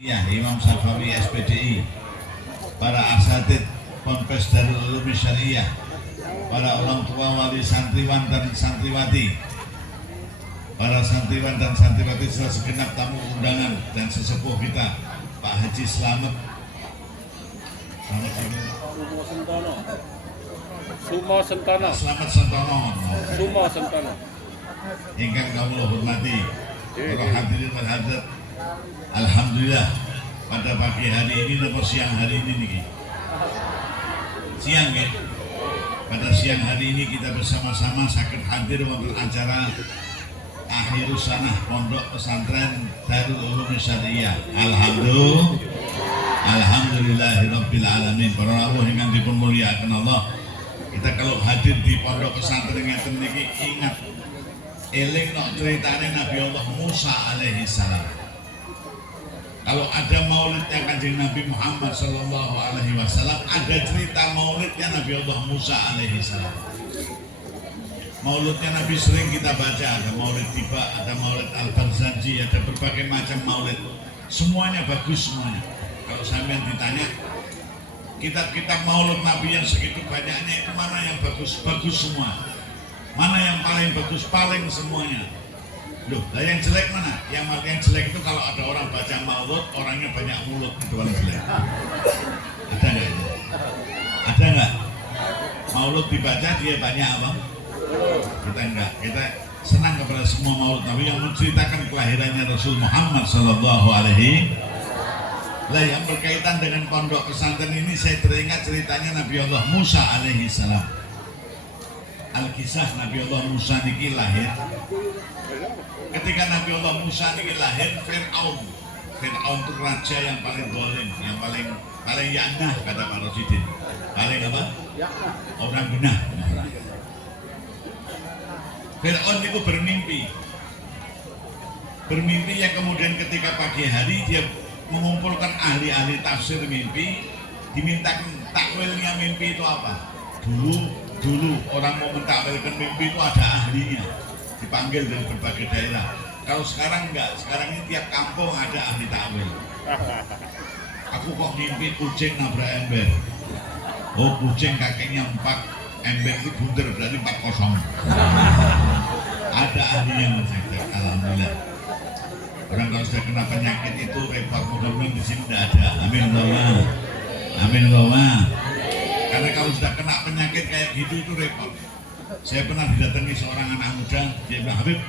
Ya, Imam Syafi'i SPDI, para asatid Ponpes Darul Ulum Syariah, para orang tua wali santriwan dan santriwati, para santriwan dan santriwati serta segenap tamu undangan dan sesepuh kita, Pak Haji Slamet. Sumo Sentono. Slamet Sentono. Sumo Sentono. Ingkang kawula hormati, para hadirin wal hadirat. Alhamdulillah pada pagi hari ini atau siang hari ini nih, siang ya. Pada siang hari ini kita bersama-sama sakit hadir untuk acara Akhirus Sanah Pondok Pesantren Darul Ulum Syariah. Alhamdulillahirabbil alamin. Para rawuh ingkang dipun mulyakaken Allah. Kita kalau hadir di pondok pesantren ngeten niki ingat eling nok ceritane Nabi Allah Musa alaihi salam. Kalau ada maulidnya Kanjeng Nabi Muhammad Sallallahu Alaihi Wasallam, ada cerita maulidnya Nabi Allah Musa Alaihi Salam. Maulidnya Nabi sering kita baca, ada maulid tiba, ada maulid Al-Barzanji, ada berbagai macam maulid. Semuanya bagus semuanya. Kalau sampean ditanya, kitab-kitab maulid Nabi yang segitu banyaknya itu mana yang bagus? Bagus semua. Mana yang paling bagus? Paling semuanya. Loh, yang jelek mana? Yang jelek itu kalau ada orang baca maulud, orangnya banyak mulut, itu paling jelek. Ada nggak itu? Ada nggak? Maulud dibaca dia banyak apa? Kita enggak. Kita senang kepada semua maulud Nabi yang menceritakan kelahirannya Rasul Muhammad Sallallahu Alaihi. Lah yang berkaitan dengan pondok pesantren ini saya teringat ceritanya Nabi Allah Musa Alaihi Salam. Al-Kisah Nabi Allah Musa niki lahir. Ketika Nabi Allah Musa ini lahir, Fir'aun itu raja yang paling zalim, yang paling yaknah kata Pak Rosidin. Paling apa? Orang genah. Fir'aun itu bermimpi yang kemudian ketika pagi hari dia mengumpulkan ahli-ahli tafsir mimpi, dimintakan takwilnya mimpi itu apa? Dulu orang mau mentakwilkan mimpi itu ada ahlinya, dipanggil dari berbagai daerah. Kalau sekarang enggak, sekarang ini tiap kampung ada ahli takwil. Aku kok mimpi kucing nabrak ember. Oh, kucing kakinya 4, ember itu bunder berarti 4-0. Ada ahli yang menceritakan. Alhamdulillah. Orang kalau sudah kena penyakit itu repot, mudah-mudahan di sini tidak ada. Amin Allah. Amin Allah. Karena kalau sudah kena penyakit kayak gitu itu repot. Saya pernah didatangi seorang anak muda, dia bilang, Habib,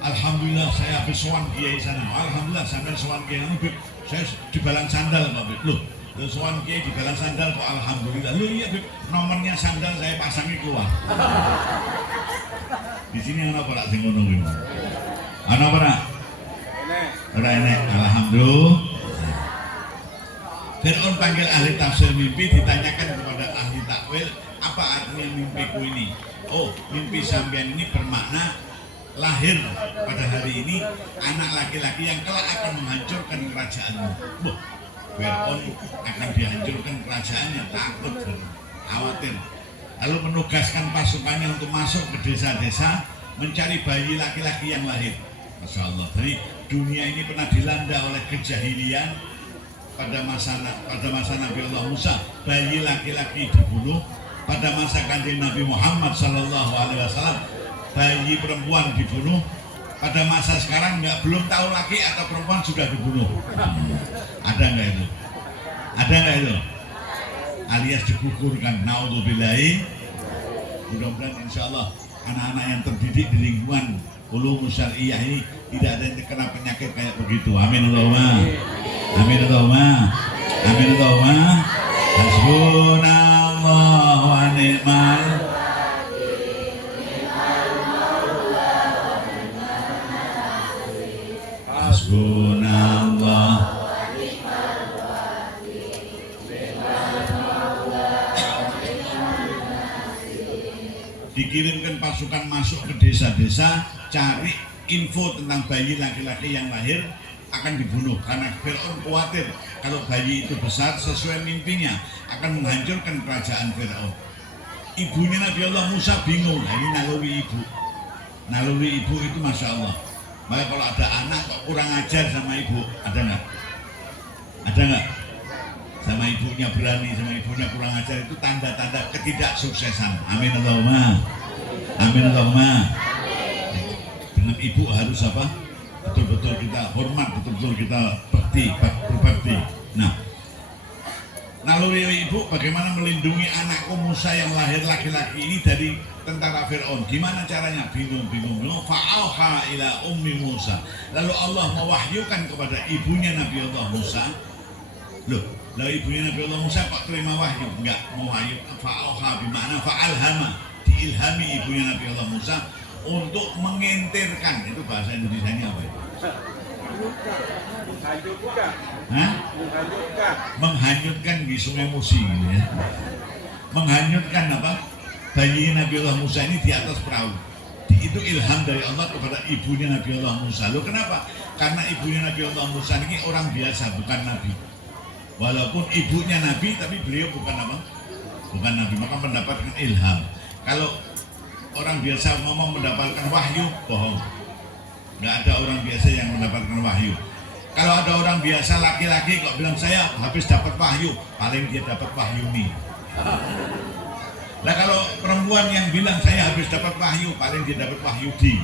alhamdulillah saya habis sowan kiai sana. Alhamdulillah sampai sowan kiai Habib, saya di balang sandal Habib. Loh, sowan kiai di balang sandal kok alhamdulillah. Loh iya Habib, nomornya sandal saya pasangi keluar. Di sini ana ora sing ngono kuwi. Ana ora? Ora enek, alhamdulillah. Fir'aun panggil ahli tafsir mimpi, ditanyakan kepada ahli takwil, apa artinya mimpiku ini? Oh, mimpi sampean ini bermakna lahir pada hari ini anak laki-laki yang kelak akan menghancurkan kerajaanmu. Boh, Fir'aun akan dihancurkan kerajaannya, takut dan khawatir. Lalu menugaskan pasukannya untuk masuk ke desa-desa mencari bayi laki-laki yang lahir. Masya Allah. Jadi dunia ini pernah dilanda oleh kejahilian. Pada masa Nabi Allah Musa, bayi laki-laki dibunuh. Pada masa Kanjeng Nabi Muhammad Sallallahu Alaihi Wasallam, bayi perempuan dibunuh. Pada masa sekarang belum tahu laki atau perempuan sudah dibunuh. Ada nggak itu? Ada nggak itu? Alias digugurkan. Naudzubillahi. Mudah-mudahan insya Allah anak-anak yang terdidik di lingkungan ulum syariah ini tidak ada yang terkena penyakit kayak begitu. Amin Allahumma. Amin Allahumma. Amin Allahumma. Hasbunallahu wa ni'mal Hasbunallah. Dikirimkan pasukan masuk ke desa-desa cari info tentang bayi laki-laki yang lahir akan dibunuh karena Fir'aun khawatir kalau bayi itu besar sesuai mimpinya akan menghancurkan kerajaan Fir'aun. Ibunya Nabi Allah Musa bingung, nah, ini naluri ibu itu Masya Allah. Maka kalau ada anak kok kurang ajar sama ibu, ada nggak? Ada nggak? Sama ibunya berani, sama ibunya kurang ajar, itu tanda-tanda ketidaksuksesan. Amin Allahumma. Amin Allahumma. Dengan ibu harus apa? Betul-betul kita hormat, betul-betul kita berbakti. Nah, naluri ibu bagaimana melindungi anakku Musa yang lahir laki-laki ini dari tentara Fir'aun. Gimana caranya? Bingung. Fa'auha ila ummi Musa. Lalu Allah mewahyukan kepada ibunya Nabi Allah Musa. Loh, ibunya Nabi Allah Musa kok terima wahyu? Enggak, mewahyu. Fa'auha bermakna fa'alhama, diilhami ibunya Nabi Allah Musa untuk mengintirkan. Itu bahasa Indonesianya apa ya? Menghanyutkan di Sungai Musi gitu ya. Menghanyutkan apa? Bayi Nabi Allah Musa ini di atas perahu. Itu ilham dari Allah kepada ibunya Nabi Allah Musa. Loh kenapa? Karena ibunya Nabi Allah Musa ini orang biasa, bukan nabi. Walaupun ibunya nabi, tapi beliau bukan apa? Bukan nabi, maka mendapatkan ilham. Kalau orang biasa ngomong mendapatkan wahyu, bohong. Nggak ada orang biasa yang mendapatkan wahyu. Kalau ada orang biasa laki-laki kok bilang saya habis dapat wahyu, paling dia dapat wahyu nih. Nah kalau perempuan yang bilang saya habis dapat wahyu, paling dia dapat wahyu di.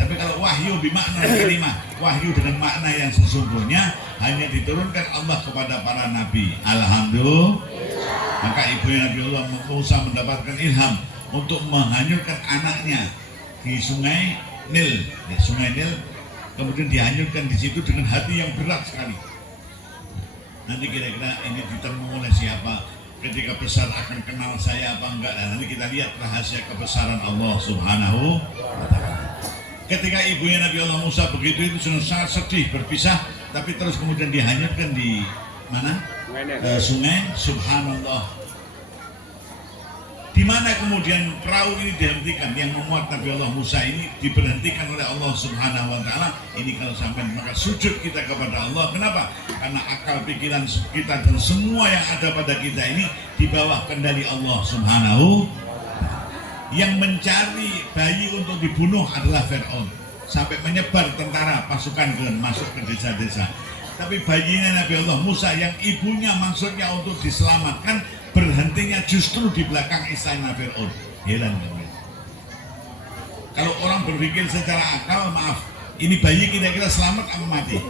Tapi kalau wahyu bermakna kalimat, wahyu dengan makna yang sesungguhnya hanya diturunkan Allah kepada para nabi. Alhamdulillah. Maka ibunya Nabi Allah Musa mendapatkan ilham untuk menghanyutkan anaknya di Sungai Nil. Ya, Sungai Nil kemudian dihanyutkan di situ dengan hati yang berat sekali. Nanti kira-kira ini ditemu oleh siapa? Ketika besar akan kenal saya apa enggak? Dan nanti kita lihat rahasia kebesaran Allah Subhanahu wa Ta'ala. Ketika ibunya Nabi Allah Musa begitu itu sangat sedih berpisah, tapi terus kemudian dihanyutkan di mana? Sungai. Subhanallah. Di mana kemudian perahu ini dihentikan, yang memuat Nabi Allah Musa ini diberhentikan oleh Allah Subhanahu wa Ta'ala. Ini kalau sampai maka sujud kita kepada Allah. Kenapa? Karena akal pikiran kita dan semua yang ada pada kita ini di bawah kendali Allah Subhanahu. Yang mencari bayi untuk dibunuh adalah Fir'aun, sampai menyebar tentara pasukan masuk ke desa-desa. Tapi bayinya Nabi Allah Musa yang ibunya maksudnya untuk diselamatkan, berhentinya justru di belakang istana Fir'aun. Heran kan? Kalau orang berpikir secara akal, maaf, ini bayi kira-kira selamat atau mati?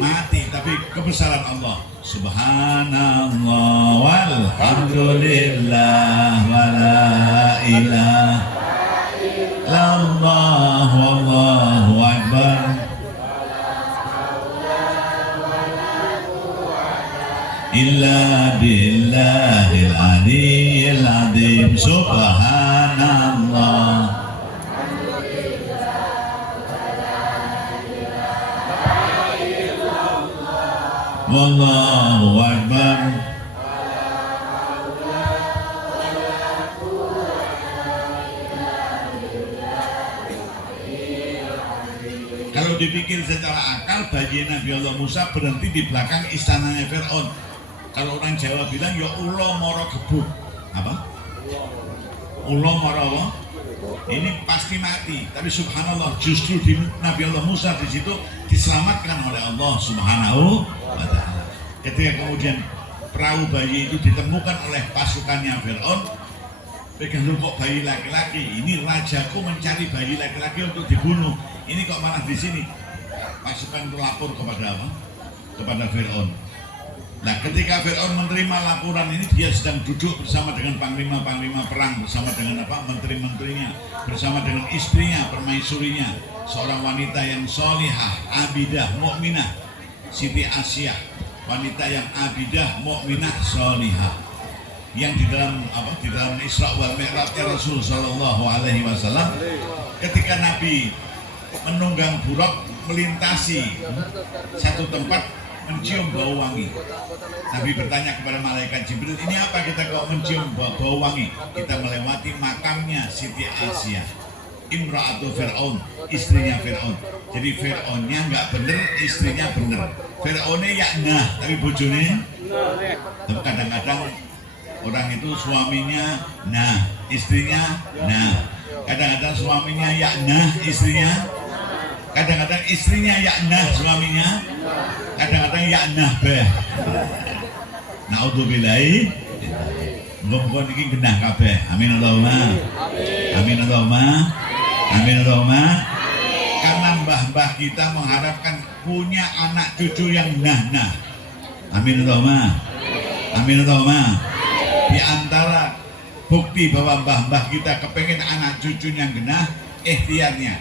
Mati, tapi kebesaran Allah. Subhanallah walhamdulillah wala ilaha illallah wallahu akbar. Illa billahil aliyyil azim. Subhanallah. Wallahu akbar. Kalau dipikir secara akal, bayi Nabi Allah Musa berhenti di belakang istananya Fir'aun. Kalau orang Jawa bilang ya ulo moro gebuk. Apa? Ulo moro apa? Ini pasti mati. Tapi subhanallah, justru di Nabi Allah Musa di situ diselamatkan oleh Allah Subhanahu wa Ta'ala. Ketika kemudian perahu bayi itu ditemukan oleh pasukannya Fir'aun, pegang kok bayi laki-laki, ini rajaku mencari bayi laki-laki untuk dibunuh. Ini kok malah di sini. Pasukan itu lapor kepada apa? Kepada Fir'aun. Nah, ketika Fir'aun menerima laporan ini, dia sedang duduk bersama dengan panglima-panglima perang, bersama dengan apa? Menteri-menterinya, bersama dengan istrinya, permaisurinya, seorang wanita yang solihah, abidah, mukminah, Siti Asyah, wanita yang abidah, mukminah, solihah, yang di dalam apa? Di dalam Isra wal Mi'rajnya Rasul Shallallahu Alaihi Wasallam, ketika Nabi menunggang buraq melintasi satu tempat, mencium bau wangi. Nabi bertanya kepada malaikat Jibril, ini apa kita kok mencium bau wangi? Kita melewati makamnya Siti Aisyah, Imra'atu Fir'aun, istrinya Fir'aun. Jadi Fir'aunnya nggak bener, istrinya bener. Fir'aunnya ya nah, tapi bojone. Tapi kadang-kadang orang itu suaminya nah, istrinya nah. Kadang-kadang suaminya ya nah, istrinya. Kadang-kadang istrinya ya nah, suaminya. Kadang-kadang ya nah beh. Naudzubillahi. Muga-muga niki genah kabeh. Amin Allahumma. Amin Allahumma. Amin Allahumma. Karena mbah-mbah kita mengharapkan punya anak cucu yang nah-nah. Amin Allahumma. Amin Allahumma. Di antara bukti bahwa mbah-mbah kita kepengen anak cucunya genah, ikhtiarnya.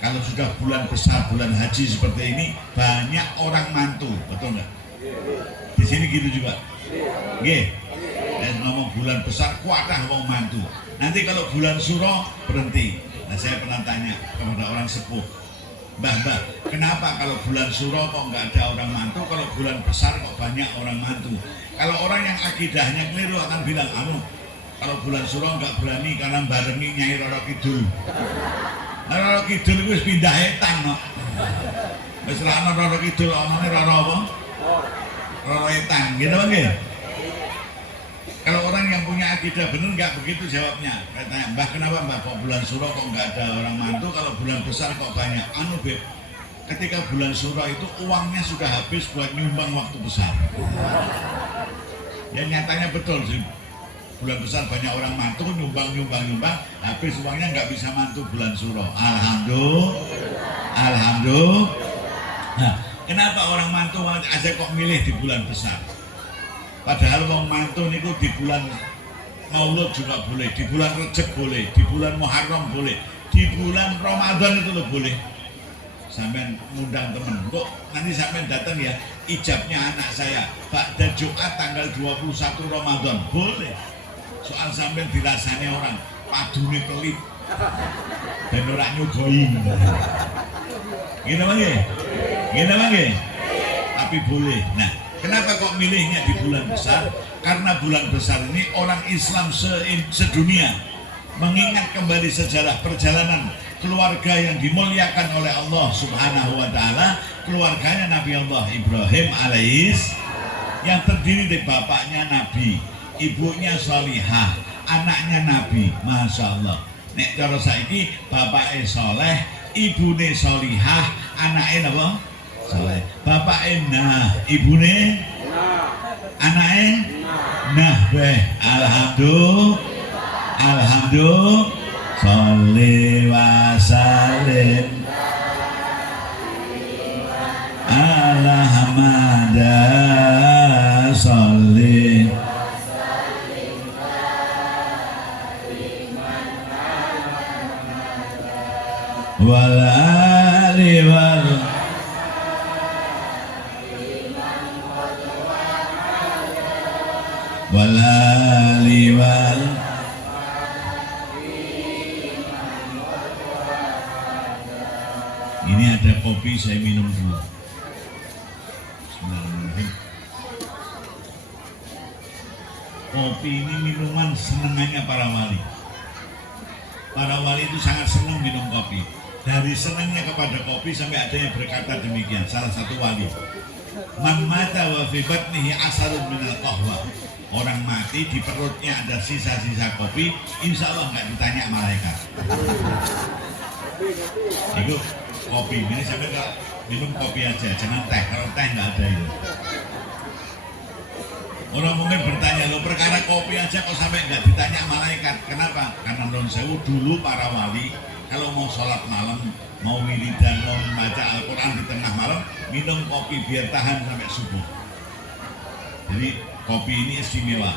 Kalau sudah bulan besar, bulan haji seperti ini, banyak orang mantu, betul nggak? Di sini gitu juga. Nggih. Dan ngomong bulan besar, kuatah wong mantu. Nanti kalau bulan suro berhenti. Nah saya pernah tanya kepada orang sepuh, Mbah, kenapa kalau bulan suro kok nggak ada orang mantu, kalau bulan besar kok banyak orang mantu? Kalau orang yang akidahnya keliru akan bilang, kalau bulan suro nggak berani karena barengi Nyai Roro Kidul. Roro Kidul itu wis pindah etan no. Wis ra ana Roro Kidul, ana Roro apa? Roro etan, gitu nggih. Kalau orang yang punya akidah benar nggak begitu jawabnya. Katanya, Mbah kenapa Mbah kok bulan suro kok nggak ada orang mantu, kalau bulan besar kok banyak? Beb, ketika bulan suro itu uangnya sudah habis buat nyumbang waktu besar. Ya nyatanya betul sih. Bulan besar banyak orang mantu, nyumbang, habis uangnya nggak bisa mantu bulan suro. Alhamdulillah. Nah, kenapa orang mantu aja kok milih di bulan besar? Padahal wong mantu niku di bulan Maulud juga boleh, di bulan Rejab boleh, di bulan Muharram boleh, di bulan Ramadan itu loh boleh. Sampai ngundang temen, kok nanti sampai datang ya, ijabnya anak saya pada Jumat tanggal 21 Ramadan boleh. Soal sampai dirasanya orang padune pelit dan orang nyugoin. Gini bang, tapi boleh. Nah, kenapa kok milihnya di bulan besar? Karena bulan besar ini orang Islam sedunia mengingat kembali sejarah perjalanan keluarga yang dimuliakan oleh Allah Subhanahu wa Ta'ala, keluarganya Nabi Allah Ibrahim alaihis, yang terdiri dari bapaknya Nabi, ibunya Sholihah, anaknya Nabi, Masya Allah. Nek cara saiki bapaknya soleh, ibune Sholihah, anaknya apa? Soleh. Bapaknya nah, ibune anaknya nah beh. Alhamdulillah. Sholli wa sallim ala hamada sholli wal ali wal ini ada kopi, saya minum dulu. Bismillahirrahmanirrahim. Kopi ini minuman senengannya para wali. Para wali itu sangat senang minum kopi. Dari senangnya kepada kopi sampai ada yang berkata demikian. Salah satu wali, man mata wa fi batnihi asarun minal qahwa. Orang mati di perutnya ada sisa-sisa kopi, insya Allah nggak ditanya malaikat. Itu kopi, ini sampai nggak minum kopi aja, jangan teh. Kalau teh nggak ada itu. Orang mungkin bertanya, lo perkara kopi aja kok sampai nggak ditanya malaikat. Kenapa? Karena non sewu dulu para wali kalau mau sholat malam, mau wiridan, mau membaca Al-Quran di tengah malam, minum kopi biar tahan sampai subuh. Jadi kopi ini istimewa.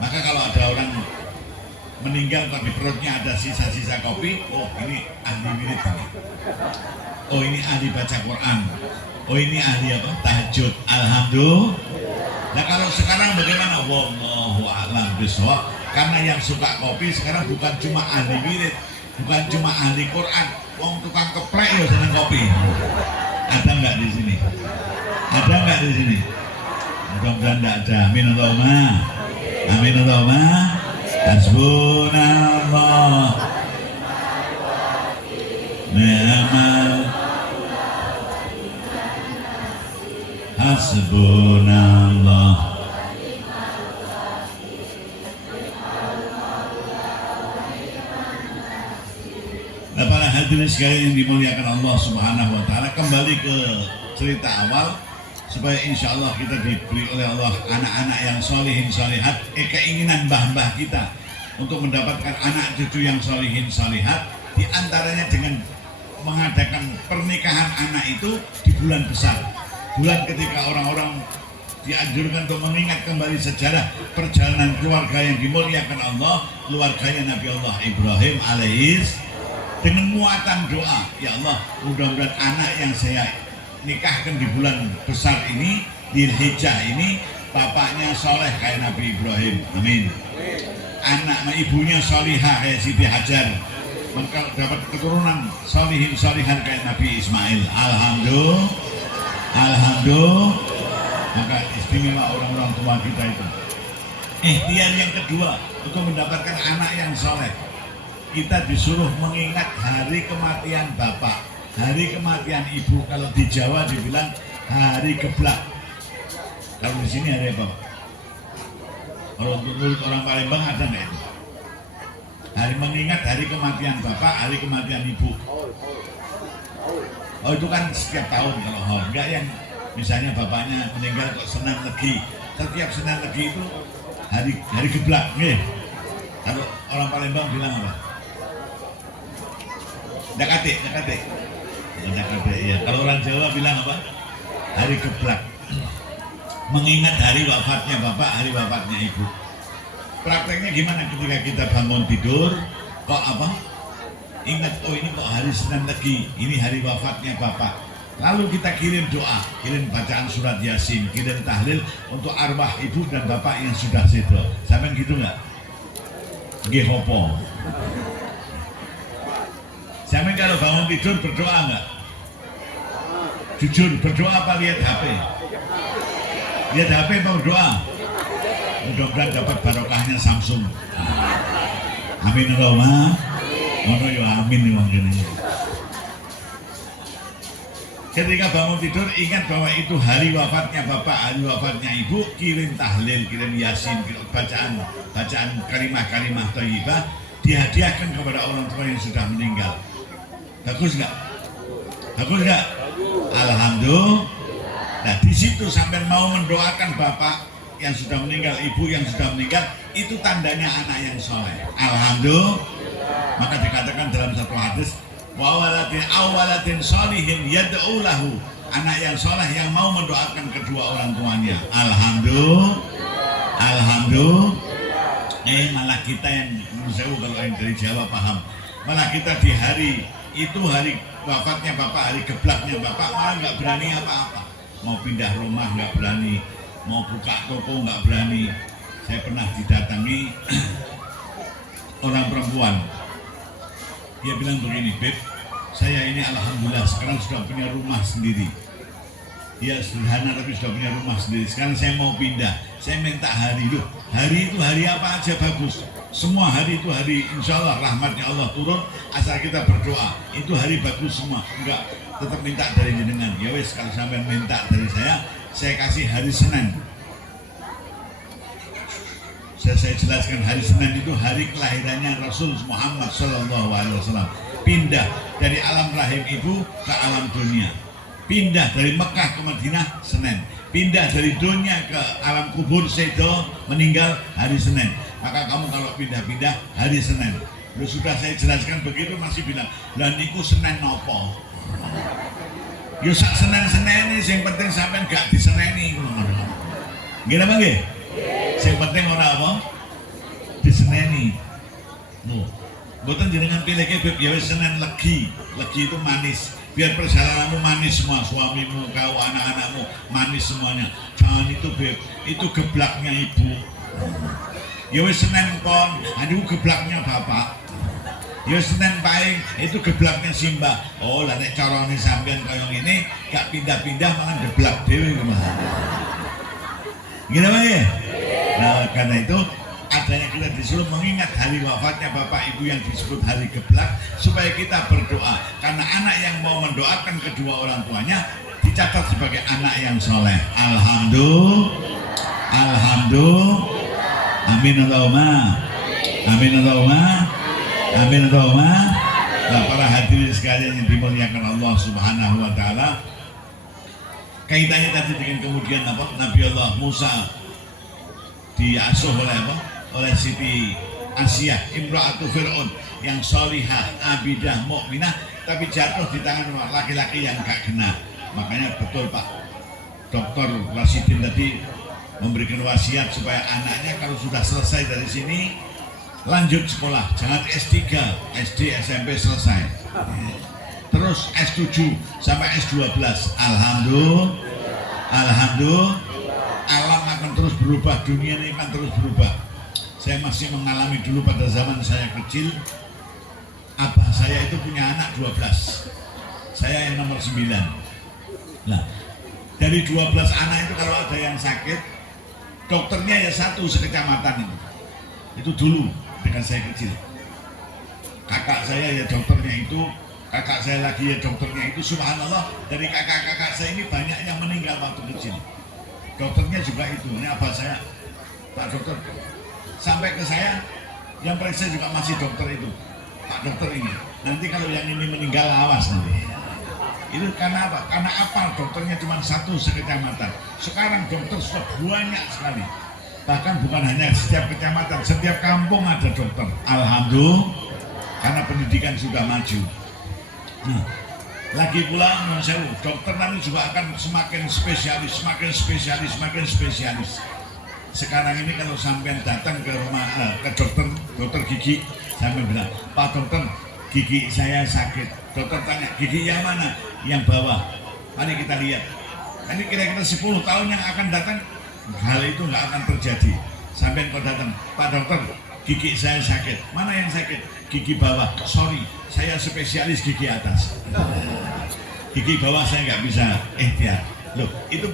Maka kalau ada orang meninggal tapi perutnya ada sisa-sisa kopi, oh ini ahli wirid ini. Oh ini ahli baca Quran. Oh ini ahli apa? Tahajud. Alhamdulillah. Nah kalau sekarang bagaimana? Wallahu a'lam bishawab. Karena yang suka kopi sekarang bukan cuma ahli wirid, bukan cuma ahli Quran, wong tukang keprek loh seneng kopi. Ada nggak di sini? Ada nggak di sini? Mudah-mudahan nggak ada. Amin Allahumma. Amin Allahumma. Hasbunallah ni'mal hasbunallah. Nah, para hadirin sekalian yang dimuliakan Allah Subhanahu wa Ta'ala, kembali ke cerita awal supaya insya Allah kita diberi oleh Allah anak-anak yang solihin solihat, keinginan mbah-mbah kita untuk mendapatkan anak cucu yang solihin solihat, diantaranya dengan mengadakan pernikahan anak itu di bulan besar, bulan ketika orang-orang dianjurkan untuk mengingat kembali sejarah perjalanan keluarga yang dimuliakan Allah, keluarganya Nabi Allah Ibrahim alaihis, dengan muatan doa, ya Allah mudah-mudahan anak yang saya nikahkan di bulan besar ini, di Hijjah ini, bapaknya soleh kayak Nabi Ibrahim, amin. Anak ibunya solihah kayak Siti Hajar, maka dapat keturunan solihin solihan kayak Nabi Ismail. Alhamdulillah, alhamdulillah. Maka istimewa orang-orang tua kita itu. Ikhtiar yang kedua untuk mendapatkan anak yang soleh, kita disuruh mengingat hari kematian bapak, hari kematian ibu. Kalau di Jawa dibilang hari geblak. Kalau di sini hari apa? Kalau menurut orang Palembang ada nggak itu? Hari mengingat hari kematian bapak, hari kematian ibu. Oh itu kan setiap tahun kalau enggak yang misalnya bapaknya meninggal kok Senin Legi, setiap Senin Legi itu hari geblak, nih. Kalau orang Palembang bilang apa? Dakate, ya. Kalau orang Jawa bilang apa? Hari geblak. Mengingat hari wafatnya bapak, hari wafatnya ibu. Prakteknya gimana ketika kita bangun tidur, kok apa? Ingat, oh ini kok hari Senin Legi, ini hari wafatnya bapak. Lalu kita kirim doa, kirim bacaan surat Yasin, kirim tahlil untuk arwah ibu dan bapak yang sudah sedo. Sampai gitu nggak? Nggih hopo. Sampai kalau bangun tidur berdoa nggak? Jujur berdoa apa lihat HP? Lihat HP apa berdoa? Mudah-mudahan dapat barokahnya Samsung. Amin Allahumma. Ngono yo amin wong kene. Ketika bangun tidur ingat bahwa itu hari wafatnya bapak, hari wafatnya ibu, kirim tahlil, kirim yasin, kirim bacaan kalimah-kalimah thayyibah, dihadiahkan kepada orang tua yang sudah meninggal. Bagus nggak? Bagus nggak? Alhamdulillah. Nah di situ sampai mau mendoakan bapak yang sudah meninggal, ibu yang sudah meninggal, itu tandanya anak yang soleh. Alhamdulillah. Maka dikatakan dalam satu hadis, awalatin solihin yad'u lahu, anak yang soleh yang mau mendoakan kedua orang tuanya. Alhamdulillah, alhamdulillah. Malah kita yang kalau yang dari Jawa paham, malah kita di hari itu, hari wafatnya bapak, hari geblaknya bapak, malah nggak berani apa-apa. Mau pindah rumah nggak berani, mau buka toko nggak berani. Saya pernah didatangi orang perempuan. Dia bilang begini, Beb, saya ini alhamdulillah sekarang sudah punya rumah sendiri. Dia sederhana tapi sudah punya rumah sendiri. Sekarang saya mau pindah. Saya minta hari itu. Hari itu hari apa aja bagus. Semua hari itu hari insya Allah rahmatnya Allah turun asal kita berdoa. Itu hari bagus semua. Enggak tetap minta dari jenengan. Ya wes kalau sampai minta dari saya kasih hari Senin. Saya jelaskan hari Senin itu hari kelahirannya Rasul Muhammad SAW. Pindah dari alam rahim ibu ke alam dunia. Pindah dari Mekah ke Madinah Senin. Pindah dari dunia ke alam kubur sedo meninggal hari Senin. Maka kamu kalau pindah-pindah hari Senin. Lalu sudah saya jelaskan begitu masih bilang, "Lah niku Senin nopo?" Yo sak Senin-Senin ini yang penting sampean gak diseneni ngono. Nggih napa nggih? Yang penting orang apa? Diseneni. Nuh, boten jenengan pilih Beb, ya wis Senin Legi. Legi itu manis. Biar perjalananmu manis semua, suamimu, kau, anak-anakmu manis semuanya. Jangan itu Beb, itu geblaknya ibu. Ya wis Senin kon, itu geblaknya bapak. Ya Senin paing, itu geblaknya Simba. Oh, lah nek carane sampean kaya ngene, gak pindah-pindah malah geblak dhewe gimana? Gila ya? Nah karena itu adanya kita disuruh mengingat hari wafatnya bapak ibu yang disebut hari geblak supaya kita berdoa karena anak yang mau mendoakan kedua orang tuanya dicatat sebagai anak yang soleh. Alhamdulillah, alhamdulillah, amin Allahumma, amin Allahumma, amin Allahumma. Nah para hadirin sekalian yang dimuliakan Allah Subhanahu Wa Taala, kaitannya tadi dengan kemudian apa? Nabi Allah Musa diasuh oleh apa? Oleh Siti Asia, Imra'atu Fir'aun yang solihah, abidah, mukminah, tapi jatuh di tangan laki-laki yang gak kena. Makanya betul Pak Dr. Rasidin tadi memberikan wasiat supaya anaknya kalau sudah selesai dari sini lanjut sekolah, jangan S3, SD, SMP selesai, terus S7 sampai S12. Alhamdulillah, alam akan terus berubah, dunia ini akan terus berubah. Saya masih mengalami dulu pada zaman saya kecil, abah saya itu punya anak 12, saya yang nomor 9. Nah, dari 12 anak itu kalau ada yang sakit, dokternya ya satu sekecamatan itu dulu dengan saya kecil. Kakak saya ya dokternya itu, kakak saya lagi ya dokternya itu. Subhanallah, dari kakak-kakak saya ini banyak yang meninggal waktu kecil. Dokternya juga itu, ini abah saya, Pak Dokter. Sampai ke saya, yang periksa juga masih dokter itu, Pak Dokter ini. Nanti kalau yang ini meninggal, awas nanti. Itu karena apa? Karena apa? Dokternya cuma satu sekecamatan. Sekarang dokter sudah banyak sekali. Bahkan bukan hanya setiap kecamatan, setiap kampung ada dokter. Alhamdulillah, karena pendidikan sudah maju. Nah, lagi pula dokter nanti juga akan semakin spesialis, semakin spesialis, semakin spesialis. Sekarang ini kalau sampai datang ke rumah ke dokter gigi, sampai bilang, Pak Dokter, gigi saya sakit. Dokter tanya, gigi yang mana? Yang bawah. Mari kita lihat. Ini kira-kira 10 tahun yang akan datang, hal itu nggak akan terjadi. Sampai kau datang, Pak Dokter, gigi saya sakit. Mana yang sakit? Gigi bawah. Sorry, saya spesialis gigi atas. Gigi bawah saya nggak bisa ikhtiar. Loh, itu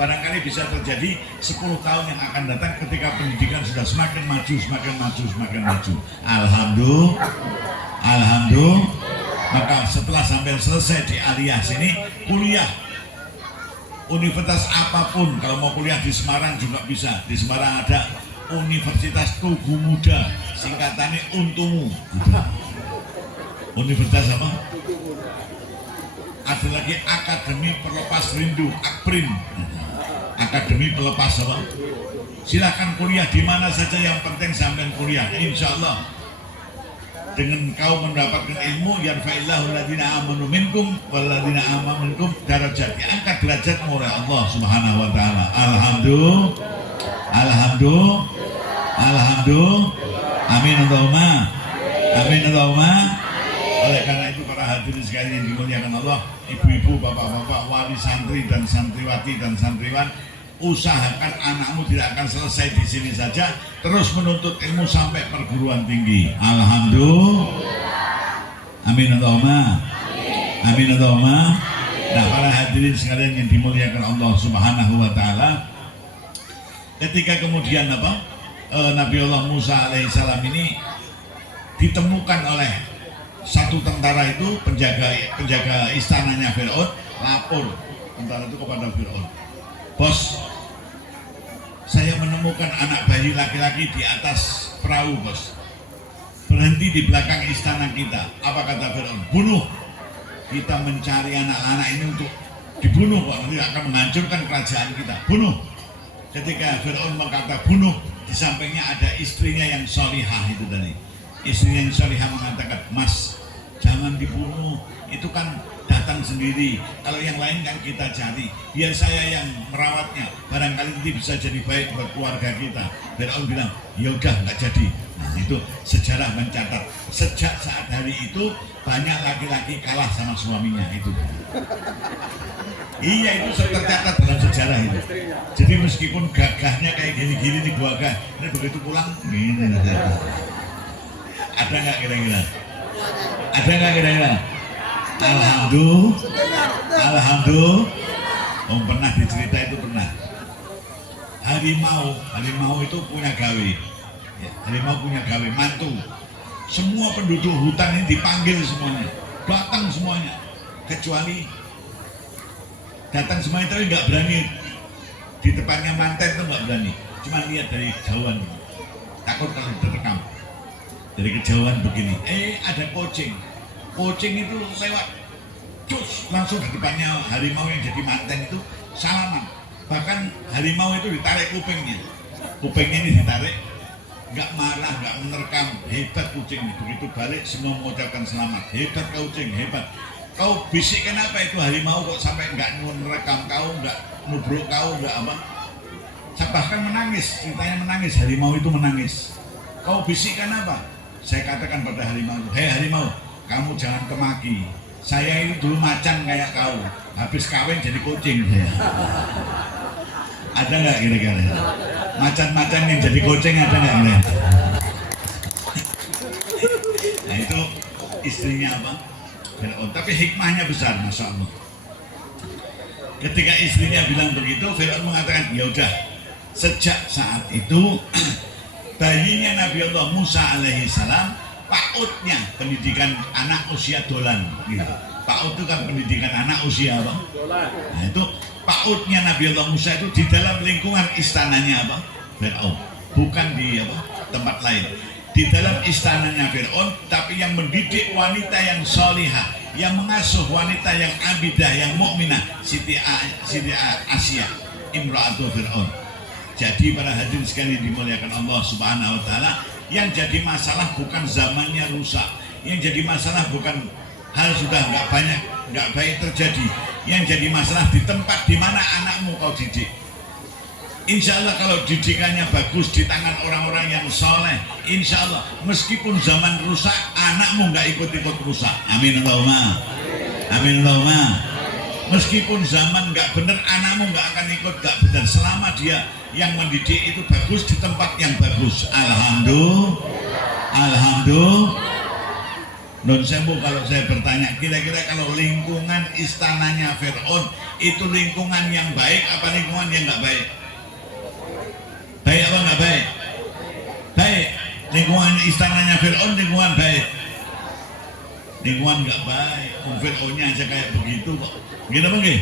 barangkali bisa terjadi 10 tahun yang akan datang ketika pendidikan sudah semakin maju, semakin maju, semakin maju. Alhamdulillah. Maka setelah sampai selesai di Aliyah sini, kuliah universitas apapun, kalau mau kuliah di Semarang juga bisa. Di Semarang ada Universitas Tugu Muda, singkatannya Untumu. Universitas apa? Ada lagi Akademi Pelepas Rindu, Akprin. Akademi Pelepas apa? Silahkan kuliah di mana saja, yang penting sampai kuliah. Insya Allah dengan kau mendapatkan ilmu, yarfa'illahu alladziina aamanu minkum walladziina aamanu minkum darajat, diangkat derajatmu oleh Allah Subhanahu wa taala. Alhamdulillah. Amin Allahumma. Oleh karena itu para hadirin sekalian yang dimuliakan Allah, ibu-ibu, bapak-bapak, wali santri dan santriwati dan santriwan, usahakan anakmu tidak akan selesai di sini saja, terus menuntut ilmu sampai perguruan tinggi. Alhamdulillah. Amin Allahumma. Nah, para hadirin sekalian yang dimuliakan Allah Subhanahu wa taala, ketika kemudian Nabi Allah Musa alaihissalam ini ditemukan oleh satu tentara itu, penjaga istananya Fir'aun, lapor tentara itu kepada Fir'aun, bos, saya menemukan anak bayi laki-laki di atas perahu, bos, berhenti di belakang istana kita. Apa kata Fir'aun? Bunuh. Kita mencari anak-anak ini untuk dibunuh, Pak, nanti akan menghancurkan kerajaan kita. Bunuh. Ketika Fir'aun berkata bunuh, di sampingnya ada istrinya yang solihah itu tadi. Istrinya yang solihah mengatakan, Mas, jangan dibunuh, itu kan datang sendiri, kalau yang lain kan kita cari, biar saya yang merawatnya, barangkali nanti bisa jadi baik buat keluarga kita. Fir'aun bilang, ya udah, nggak jadi. Nah, itu sejarah mencatat, sejak saat hari itu banyak laki-laki kalah sama suaminya itu. Iya, itu tercatat dalam sejarah itu. Jadi meskipun gagahnya kayak gini-gini nih, gagah, ini begitu pulang gini. Ada nggak kira-kira? Alhamdulillah. Pernah dicerita itu pernah. Harimau itu punya gawe. Ya, harimau punya gawe, mantu. Semua penduduk hutan ini dipanggil semuanya, datang semuanya, kecuali datang semuanya tapi nggak berani di depannya manten itu, nggak berani, cuma lihat dari jauhan, takut kalau terekam dari kejauhan begini. Ada kucing itu lewat, cus, langsung di depannya harimau yang jadi manten itu, salaman. Bahkan harimau itu ditarik kupingnya, kupingnya ini ditarik, nggak marah, nggak menerkam. Hebat kucing itu, begitu balik semua mengucapkan selamat. Hebat kau kucing, hebat. Kau bisikkan apa itu harimau kok sampai nggak merekam kau, nggak nubruk kau, nggak apa? Saya bahkan menangis, ceritanya menangis, harimau itu menangis. Kau bisikkan apa? Saya katakan pada harimau itu, hei harimau, kamu jangan kemaki. Saya ini dulu macan kayak kau, habis kawin jadi kucing saya. Ada nggak kira-kira? Macan-macan yang jadi kucing ada nggak kira-kira? Nah itu istrinya apa? Fir'aun. Tapi hikmahnya besar, masya Allah. Ketika istrinya bilang begitu, Fir'aun mengatakan, ya udah. Sejak saat itu, bayinya Nabi Allah Musa alaihi salam, PAUD-nya pendidikan anak usia dolan. Gitu. PAUD itu kan pendidikan anak usia apa? Nah itu PAUD-nya Nabi Allah Musa itu di dalam lingkungan istananya apa? Fir'aun. Bukan di apa? Tempat lain. Di dalam istananya Fir'aun, tapi yang mendidik wanita yang solihah, yang mengasuh wanita yang abidah, yang mukminah, Siti Asia, Imra'atu Fir'aun. Jadi para hadirin sekalian dimuliakan Allah Subhanahu wa taala, yang jadi masalah bukan zamannya rusak, yang jadi masalah bukan hal sudah nggak banyak, nggak baik terjadi, yang jadi masalah di tempat di mana anakmu kau didik. Insya Allah kalau didikannya bagus di tangan orang-orang yang soleh, insya Allah meskipun zaman rusak, anakmu nggak ikut-ikut rusak. Amin Allahumma. Amin Allahumma. Meskipun zaman nggak benar, anakmu nggak akan ikut nggak benar selama dia yang mendidik itu bagus di tempat yang bagus. Alhamdulillah. Alhamdulillah. Non sembuh kalau saya bertanya, kira-kira kalau lingkungan istananya Fir'aun itu lingkungan yang baik apa lingkungan yang nggak baik? Baik apa nggak baik? Baik. Lingkungan istananya Fir'aun lingkungan baik. Lingkungan nggak baik. Fir'aunnya aja kayak begitu kok. Gitu mungkin?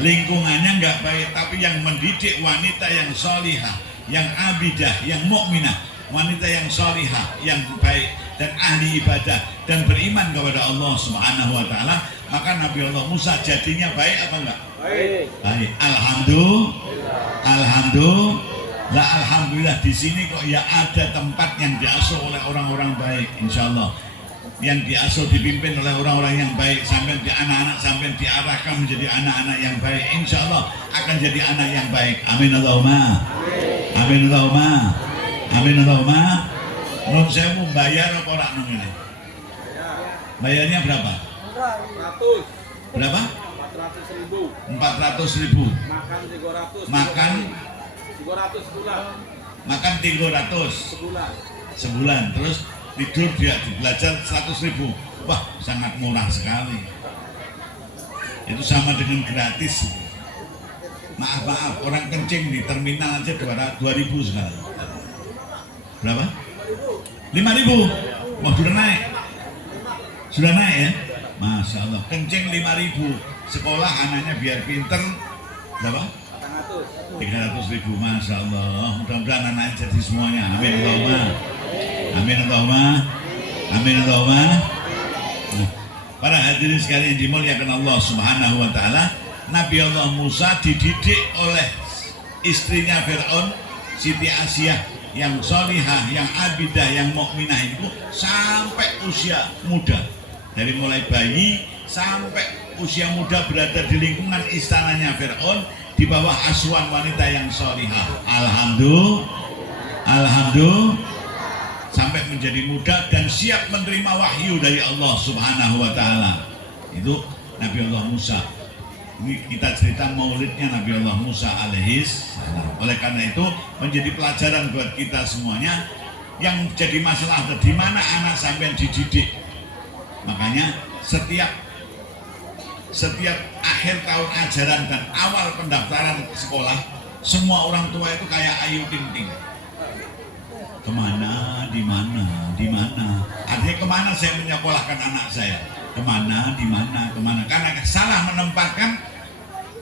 Lingkungannya nggak baik, tapi yang mendidik wanita yang solihah, yang abidah, yang mukminah, wanita yang solihah, yang baik dan ahli ibadah dan beriman kepada Allah Subhanahu wa taala, maka Nabi Allah Musa jadinya baik apa enggak? Baik. Baik. Alhamdulillah. Alhamdulillah. Alhamdulillah di sini kok ya ada tempat yang diasuh oleh orang-orang baik, insya Allah. Yang diasuh dipimpin oleh orang-orang yang baik, sampai di anak-anak sampai diarahkan menjadi anak-anak yang baik, insya Allah akan jadi anak yang baik. Amin Allahumma. Amin Allahumma. Amin Allahumma. Nun saya mau bayar apa ora nun ini? Bayarnya berapa? 400. Berapa? 400.000. 400.000. Makan 300. Makan 300 sebulan. Makan 300 Sebulan. sebulan. Terus tidur dia belajar 100.000. Wah sangat murah sekali. Itu sama dengan gratis. Maaf orang kencing di terminal aja 2.000 sekarang. Berapa? 5.000. Wah sudah naik ya. Masya Allah. Kencing 5.000. Sekolah anaknya biar pinter berapa? 300.000. Masya Allah. Mudah-mudahan anaknya jadi semuanya. Amin Allahumma. Amin Allahumma. Amin Allahumma. Nah, para hadirin sekalian dimuliakan Allah Subhanahu wa taala, Nabi Allah Musa dididik oleh istrinya Fir'aun, Siti Asia, yang solihah, yang abidah, yang mukminah itu sampai usia muda. Dari mulai bayi sampai usia muda berada di lingkungan istananya Fir'aun, di bawah asuhan wanita yang solihah. Alhamdulillah. Alhamdulillah. Sampai menjadi muda dan siap menerima wahyu dari Allah Subhanahu wa taala. Itu Nabi Allah Musa. Ini kita cerita maulidnya Nabi Allah Musa alaihi salam. Oleh karena itu menjadi pelajaran buat kita semuanya. Yang jadi masalah di mana anak sampai dididik. Makanya setiap akhir tahun ajaran dan awal pendaftaran sekolah, semua orang tua itu kayak Ayu Ting Ting. Kemana, di mana, di mana? Artinya kemana saya menyekolahkan anak saya? Kemana, di mana, kemana? Karena salah menempatkan,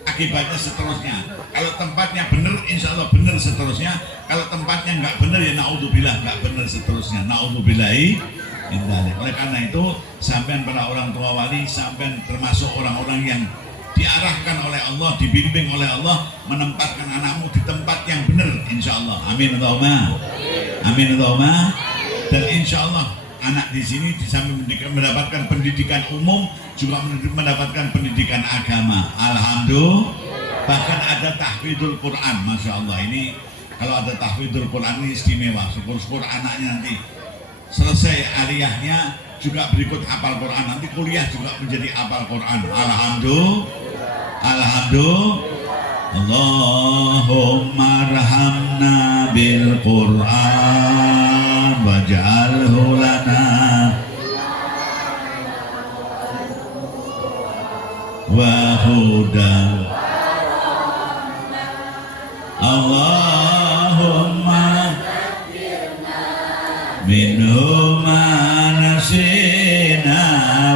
akibatnya seterusnya. Kalau tempatnya benar, insya Allah benar seterusnya. Kalau tempatnya nggak benar, ya naudzubillah nggak benar seterusnya. Naudzubillahi min dzalik. Oleh karena itu, sampean para orang tua wali, sampean termasuk orang-orang yang diarahkan oleh Allah, dibimbing oleh Allah, menempatkan anakmu di tempat yang benar, insya Allah. Amin Allahumma. Amin Allahumma. Dan insya Allah anak di sini di samping mendapatkan pendidikan umum juga mendapatkan pendidikan agama. Alhamdulillah. Bahkan ada tahfidzul Quran, masya Allah. Ini kalau ada tahfidzul Quran ini istimewa. Syukur-syukur anaknya nanti selesai aliyahnya juga berikut hafal Quran, nanti kuliah juga menjadi hafal Quran. Alhamdulillah. Alhamdulillah. Allahumma rahamna bil Quran waj'alhu lana wa hudan. Allahumma minhu ma nasina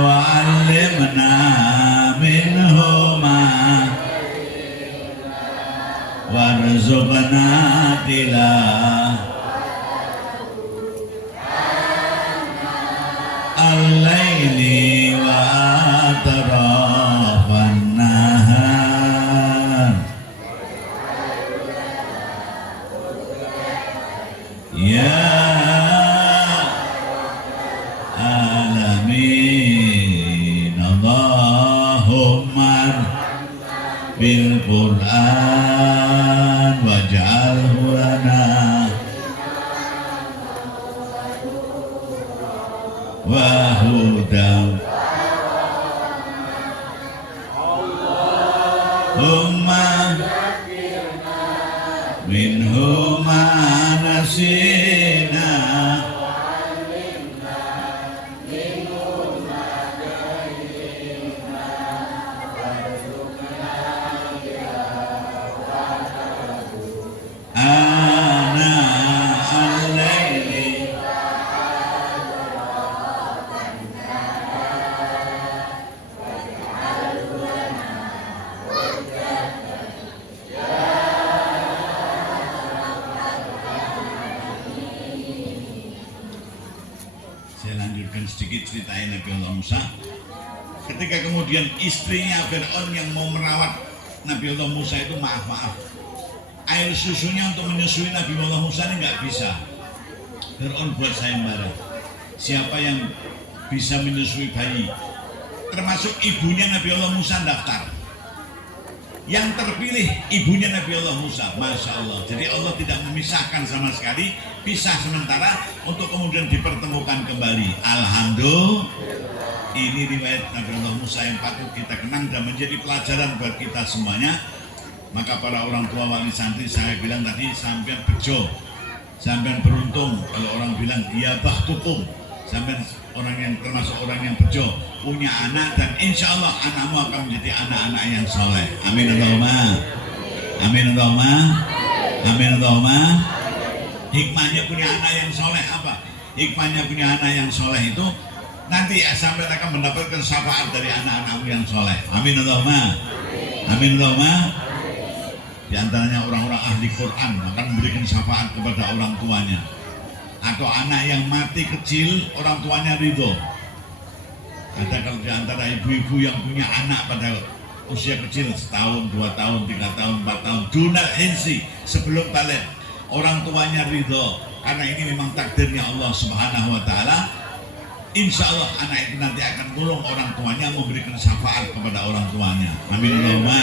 wa 'allimna minhu ma warzuqna tilah al-laili wa atrafan nahar ya alamin. Allahumma bil Quran waj'alhu lana wa hudan. Allahumma minhu ma nasina ana al-laili Saya lanjutkan sedikit ceritain Nabi Allah Musa. Ketika kemudian istrinya Fir'aun yang mau merawat Nabi Allah Musa itu maaf, air susunya untuk menyusui Nabi Allah Musa ini nggak bisa. Fir'aun buat sayembara. Siapa yang bisa menyusui bayi, termasuk ibunya Nabi Allah Musa daftar. Yang terpilih ibunya Nabi Allah Musa, masya Allah. Jadi Allah tidak memisahkan sama sekali, pisah sementara untuk kemudian dipertemukan kembali. Alhamdulillah. Ini riwayat Nabi Allah Musa yang patut kita kenang dan menjadi pelajaran buat kita semuanya. Maka para orang tua wali santri, saya bilang tadi, sampean bejo, sampean beruntung. Kalau orang bilang ya bahtukum, sampean orang yang termasuk orang yang bejo, punya anak, dan insya Allah anakmu akan menjadi anak-anak yang soleh. Amin Allahumma. Amin Allahumma. Amin Allahumma. Hikmahnya punya anak yang soleh apa? Hikmahnya punya anak yang soleh itu nanti sampai akan mendapatkan syafaat dari anak-anakmu yang soleh. Amin Allahumma. Amin Allahumma. Di antaranya orang-orang ahli Quran akan memberikan syafaat kepada orang tuanya. Atau anak yang mati kecil, orang tuanya ridho. Ada kalau di antara ibu-ibu yang punya anak pada usia kecil, setahun, 2 tahun, 3 tahun, 4 tahun, dunal hinsi, sebelum balik, orang tuanya ridho. Karena ini memang takdirnya Allah Subhanahu wa Ta'ala. Insya Allah anak itu nanti akan tolong orang tuanya, memberikan syafaat kepada orang tuanya. Amin Allahumma.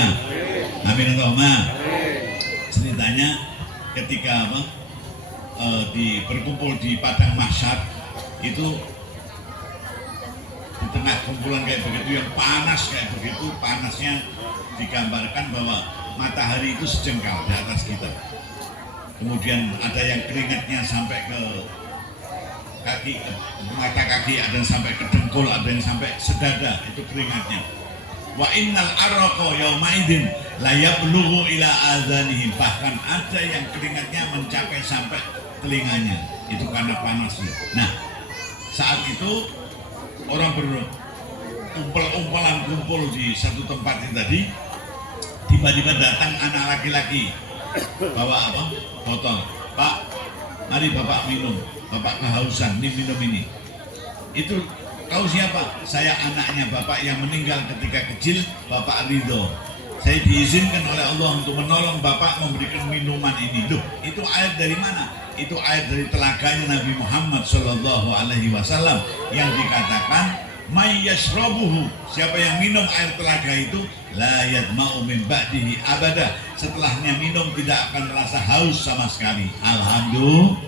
Amin Allahumma. Ceritanya ketika berkumpul di padang mahsyar itu, di tengah kumpulan kayak begitu yang panas kayak begitu, panasnya digambarkan bahwa matahari itu sejengkal di atas kita. Kemudian ada yang keringatnya sampai ke kaki, mata kaki, ada yang sampai ke dengkul, ada yang sampai sedada, itu keringatnya. Wa innal arraqa yaumaidin la yablughu ila adhanihim, bahkan ada yang keringatnya mencapai sampai telinganya, itu karena panasnya. Nah, saat itu orang berumpal-umpalan kumpul di satu tempat ini tadi, tiba-tiba datang anak laki-laki bawa apa? Botol. Pak, mari bapak minum, bapak kehausan, ini minum ini. Itu Kau siapa? Saya anaknya bapak yang meninggal ketika kecil, Bapak Ridho. Saya diizinkan oleh Allah untuk menolong bapak memberikan minuman ini. Loh, itu ayat dari mana? Itu ayat dari telaganya Nabi Muhammad Shallallahu Alaihi Wasallam yang dikatakan may yashrabuhu, siapa yang minum air telaga itu la yadma'u min ba'dihi abada, setelahnya minum tidak akan merasa haus sama sekali. Alhamdulillah.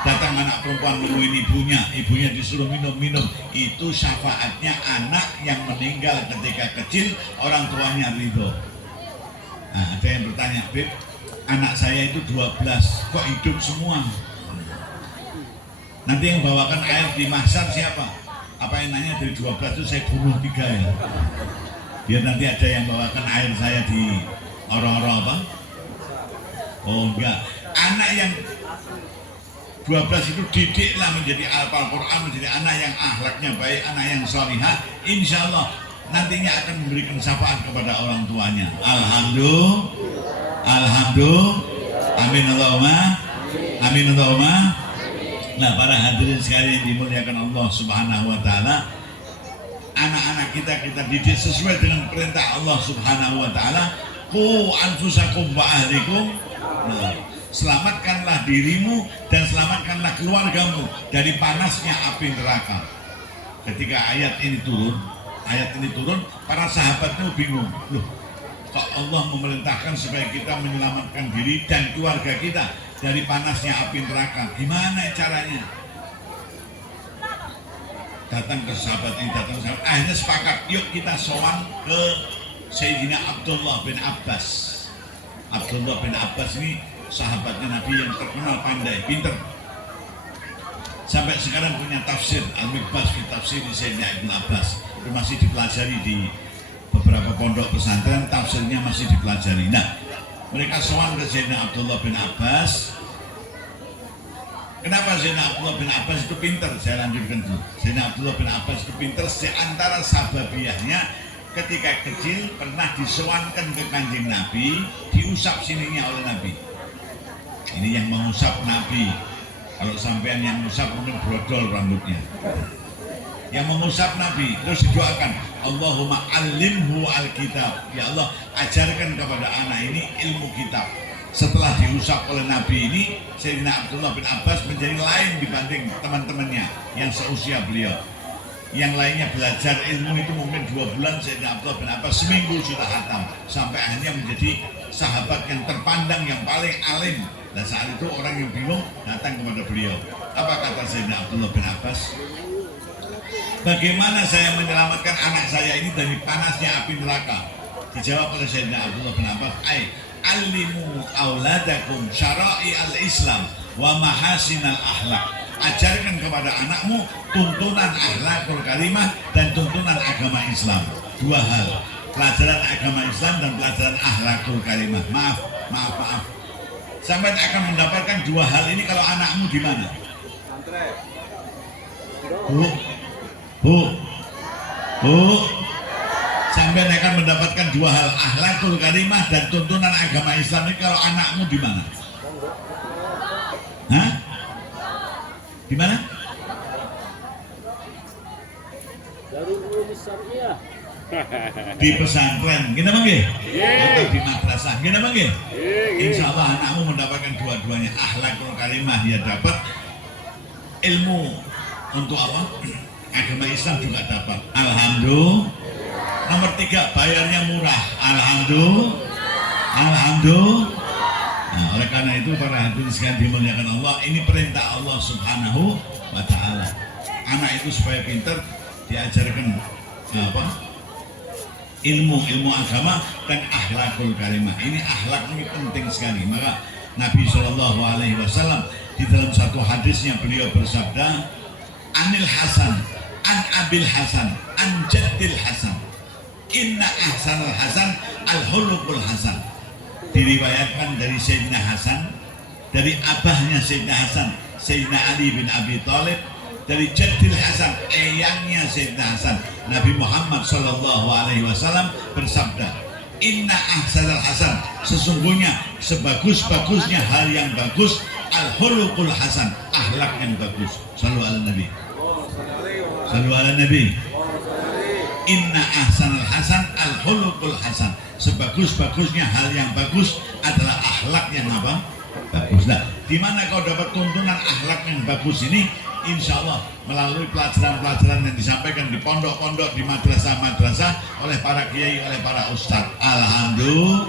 Datang anak perempuan menemuin ibunya disuruh minum. Itu syafaatnya anak yang meninggal ketika kecil, orang tuanya ridho. Nah, ada yang bertanya, Beb, anak saya itu 12, kok hidup semua? Nanti yang bawakan air di mahsyar siapa? Apa yang nanya dari 12 itu saya bunuh 3 ya. Biar nanti ada yang bawakan air saya di orang-orang apa? Oh enggak. Anak yang 12 itu didiklah menjadi alfal Quran, menjadi anak yang akhlaknya baik, anak yang salihah. Insya Allah nantinya akan memberikan syafaat kepada orang tuanya. Alhamdulillah. Amin Allahumma. Amin Allahumma. Nah, para hadirin sekalian yang dimuliakan Allah Subhanahu wa taala, anak-anak kita didik sesuai dengan perintah Allah Subhanahu wa taala, qu anfusakum wa ahlikum. Nah, selamatkanlah dirimu dan selamatkanlah keluargamu dari panasnya api neraka. Ketika ayat ini turun, para sahabatnya bingung. Loh, kok Allah memerintahkan supaya kita menyelamatkan diri dan keluarga kita dari panasnya api neraka? Gimana caranya? Datang ke sahabat, akhirnya sepakat, yuk kita sowan ke Sayyidina Abdullah bin Abbas. Abdullah bin Abbas ini sahabatnya Nabi yang terkenal pandai, pinter. Sampai sekarang punya tafsir Al-Mikbas fi tafsir di Sayyidina Ibn Abbas. Itu masih dipelajari di beberapa pondok pesantren, tafsirnya masih dipelajari. Nah, mereka sowan ke Sayyidina Abdullah bin Abbas. Kenapa Sayyidina Abdullah bin Abbas itu pintar? Saya lanjutkan dulu. Sayyidina Abdullah bin Abbas itu pintar, seantara sababiyahnya ketika kecil pernah disowankan ke Kanjeng Nabi, diusap sininya oleh Nabi. Ini yang mengusap Nabi. Kalau sampean yang mengusap mungkin brodol rambutnya. Yang mengusap Nabi, terus didoakan, Allahumma alimhu alkitab. Ya Allah, ajarkan kepada anak ini ilmu kitab. Setelah diusap oleh Nabi ini, Sayyidina Abdullah bin Abbas menjadi lain dibanding teman-temannya yang seusia beliau. Yang lainnya belajar ilmu itu mungkin 2 bulan, Sayyidina Abdullah bin Abbas seminggu sudah hatam, sampai akhirnya menjadi sahabat yang terpandang, yang paling alim. Dan saat itu orang yang bingung datang kepada beliau. Apa kata Sayyidina Abdullah bin Abbas? Bagaimana saya menyelamatkan anak saya ini dari panasnya api neraka? Dijawab oleh Sayyidina Abdullah bin Abbas, alimu auladakum syara'i al-Islam wa mahasinal akhlak. Ajarkan kepada anakmu tuntunan akhlakul karimah dan tuntunan agama Islam. 2 hal, pelajaran agama Islam dan pelajaran akhlakul karimah. Maaf. Sampai akan mendapatkan 2 hal ini kalau anakmu di mana? Bu. Sampai akan mendapatkan 2 hal, akhlakul karimah dan tuntunan agama Islam ini kalau anakmu di mana? Hah? Di mana? Di pesantren, kita manggil? Atau di madrasah, kita manggil? Insya Allah anakmu mendapatkan 2-duanya, akhlakul karimah dia dapat, ilmu untuk apa? Agama Islam juga dapat. Alhamdulillah. Nomor 3, bayarnya murah. Alhamdulillah. Nah, oleh karena itu para hadirin sekalian dimuliakan Allah, ini perintah Allah Subhanahu wa taala. Anak itu supaya pintar diajarkan ilmu agama dan akhlakul karimah. Ini akhlak ini penting sekali. Maka Nabi Shallallahu Alaihi Wasallam di dalam satu hadisnya beliau bersabda, Anil Hasan, an Abil Hasan, an Jaddil Hasan, inna ahsanal hasan al-hulukul hasan. Diriwayatkan dari Sayyidina Hasan, dari abahnya Sayyidina Hasan, Sayyidina Ali bin Abi Thalib, dari Jaddil Hasan, eyangnya Sayyidina Hasan, Nabi Muhammad Sallallahu Alaihi Wasallam bersabda, inna ahsanal hasan, sesungguhnya sebagus-bagusnya hal yang bagus, al-hulukul hasan, akhlak yang bagus. Sallu ala Nabi. Sallu ala Nabi. Inna ahsanal hasan al khuluqul hasan. Sebagus-bagusnya hal yang bagus adalah akhlak yang apa? Bagus. Nah, di mana kau dapat tuntunan akhlak yang bagus ini? Insya Allah melalui pelajaran-pelajaran yang disampaikan di pondok-pondok, di madrasah-madrasah oleh para kiai, oleh para ustadz. Alhamdulillah,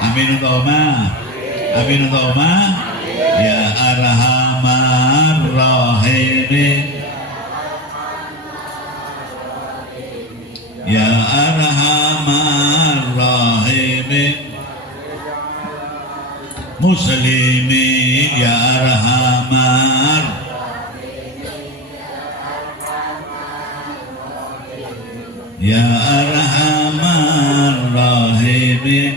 amin Allahumma, amin Allahumma. Ya Arhamar Rahimin, Ya Arhamar Rahimin, Muslimin ya Arhamar, Ya Arhamar Rahimin.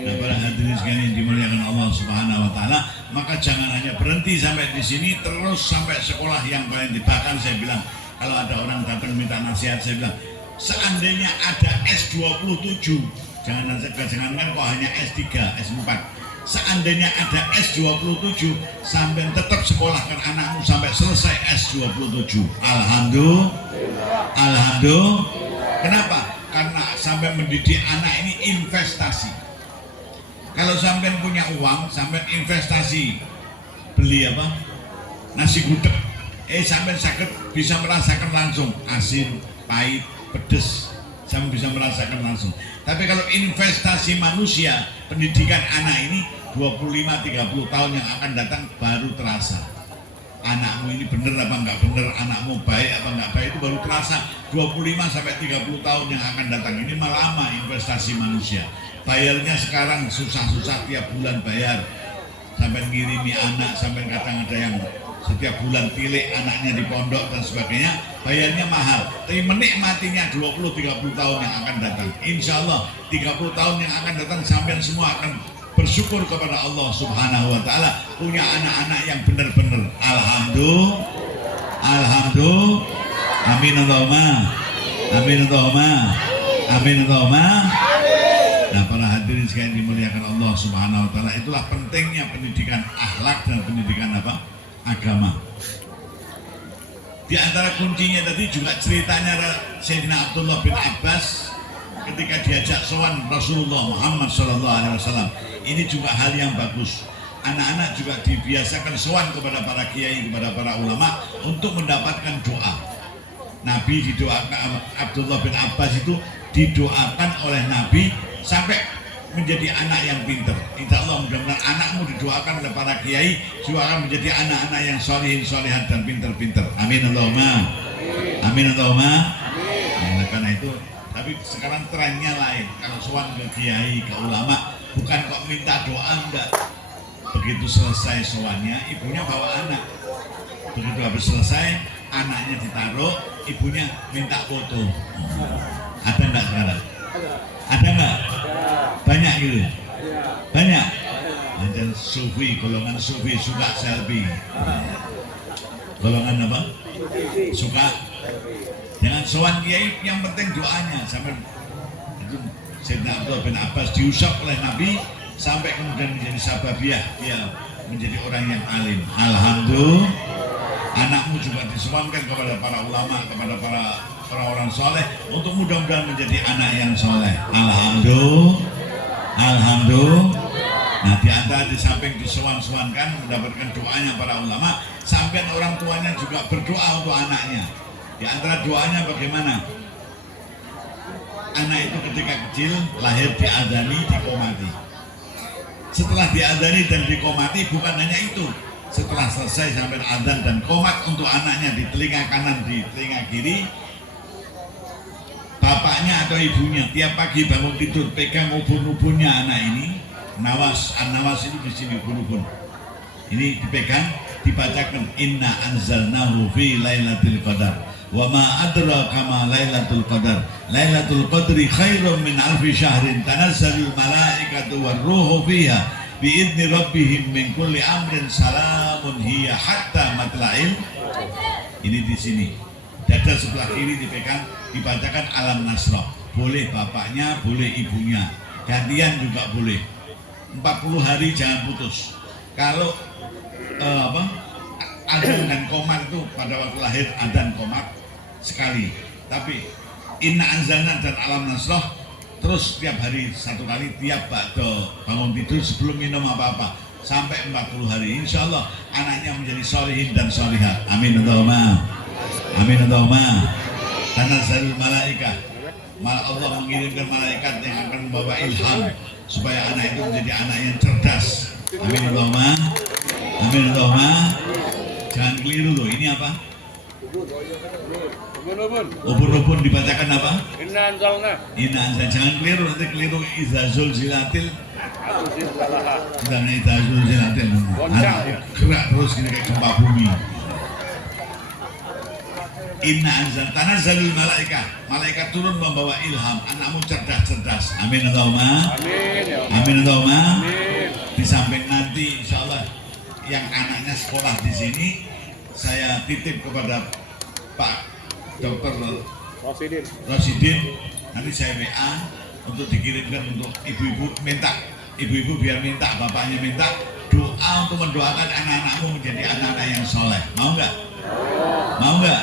Nah, para hadirin sekalian yang dimuliakan Allah Subhanahu wa taala, maka jangan hanya berhenti sampai di sini, terus sampai sekolah yang paling di. Bahkan saya bilang, kalau ada orang datang minta nasihat, saya bilang, seandainya ada S27, jangankan kok hanya S3, S4. Seandainya ada S27, sampai tetap sekolahkan anakmu sampai selesai S27. Alhamdulillah. Alhamdulillah. Kenapa? Karena sampai mendidik anak ini investasi. Kalau sampai punya uang, sampai investasi beli apa? Nasi gudeg. Sampai sakit bisa merasakan langsung asin, pahit, pedes. Saya bisa merasakan langsung. Tapi kalau investasi manusia, pendidikan anak ini 25-30 tahun yang akan datang baru terasa. Anakmu ini benar apa enggak benar, anakmu baik apa enggak baik, itu baru terasa 25-30 tahun yang akan datang. Ini malah lama investasi manusia. Bayarnya sekarang susah-susah tiap bulan bayar. Sampai ngirimi anak, sampai kadang ada yang setiap bulan pilih anaknya di pondok dan sebagainya, bayarnya mahal. Tapi menikmatinya 20-30 tahun yang akan datang. Insya Allah 30 tahun yang akan datang sampai semua akan bersyukur kepada Allah Subhanahu wa taala punya anak-anak yang benar-benar. Alhamdulillah. Alhamdulillah. Amin Allahumma. Amin Allahumma. Amin Allahumma. Nah, para hadirin sekalian dimuliakan Allah Subhanahu wa taala, itulah pentingnya pendidikan akhlak dan pendidikan apa? Agama. Di antara kuncinya tadi juga ceritanya Sayyidina Abdullah bin Abbas ketika diajak sowan Rasulullah Muhammad SAW. Ini juga hal yang bagus. Anak-anak juga dibiasakan sowan kepada para kiai, kepada para ulama untuk mendapatkan doa. Nabi didoakan, Abdullah bin Abbas itu didoakan oleh Nabi sampai menjadi anak yang pintar. Insya Allah mudah-mudahan anakmu didoakan oleh para kiai juga akan menjadi anak-anak yang solihin, solihat dan pintar-pintar. Amin Allahumma. Amin Allahumma. Nah, karena itu, tapi sekarang trennya lain. Kalau sowan ke kiai, ke ulama, bukan kok minta doa, enggak. Begitu selesai sowannya, ibunya bawa anak. Begitu habis selesai, anaknya ditaruh, ibunya minta foto. Ada enggak sekarang? Ada enggak? Banyak gitu? Banyak? Dan sufi, golongan sufi suka selfie. Golongan apa? Suka. Jangan sowan kiai, yang penting doanya. Sampai itu Sayyidina Abdullah bin Abbas diusap oleh Nabi sampai kemudian menjadi sababiah, dia menjadi orang yang alim. Alhamdulillah. Anakmu juga disowankan kepada para ulama, kepada para orang-orang soleh untuk mudah-mudahan menjadi anak yang soleh. Alhamdulillah. Alhamdulillah. Nah, di antara di samping disowan-sowankan mendapatkan doanya para ulama, sampai orang tuanya juga berdoa untuk anaknya. Di antara doanya bagaimana? Anak itu ketika kecil lahir diadani, dikomati. Setelah diadani dan dikomati, bukan hanya itu. Setelah selesai sampai adzan dan komat untuk anaknya di telinga kanan, di telinga kiri, bapaknya atau ibunya tiap pagi bangun tidur pegang ubun-ubunnya anak ini. Nawas, an-nawas itu di sini ubun-ubun. Ini dipegang, dibacakan inna anzalnahu fi lailatul qadar. Wa ma adraka ma lailatul qadar. Lailatul qadri khairum min alfi syahrin tanazzalul malaikatu war ruhu fiha biidzni rabbihim min kulli amrin salamun hiya hatta matla'il. Ini di sini. Dada sebelah kiri dipegang, dibacakan alam nasrah. Boleh bapaknya, boleh ibunya. Gantian juga boleh. 40 hari jangan putus. Kalau apa adzan dan qomat itu pada waktu lahir adzan qomat sekali, tapi inna anzalna dan alam nasroh terus tiap hari satu kali, tiap bangun tidur sebelum minum apa-apa sampai 40 hari. Insya Allah anaknya menjadi solihin dan solihat. Amin Allahumma. Amin Allahumma. Tanazzalul malaikah, Allah mengirimkan malaikat yang akan membawa ilham supaya anak itu menjadi anak yang cerdas. Amin Allahumma. Amin Allahumma. Jangan keliru loh, ini apa? Ubun-ubun dibacakan apa? Inna anzalna. Inna anzalna. Jangan keliru, nanti keliru iza zulzilatil. Bukan iza zulzilatil. Gerak terus gini kayak gempa bumi. Inna anzalna tanazzalul malaikah, malaikat turun membawa ilham, anakmu cerdas-cerdas. Amin Allahumma. Amin ya Allah. Amin Allahumma. Amin. Di samping nanti insya Allah yang anaknya sekolah di sini, saya titip kepada Pak Dr. Rosidin, nanti saya WA untuk dikirimkan untuk ibu-ibu, minta ibu-ibu biar minta, bapaknya minta doa untuk mendoakan anak-anakmu menjadi anak-anak yang soleh. Mau nggak? Mau nggak?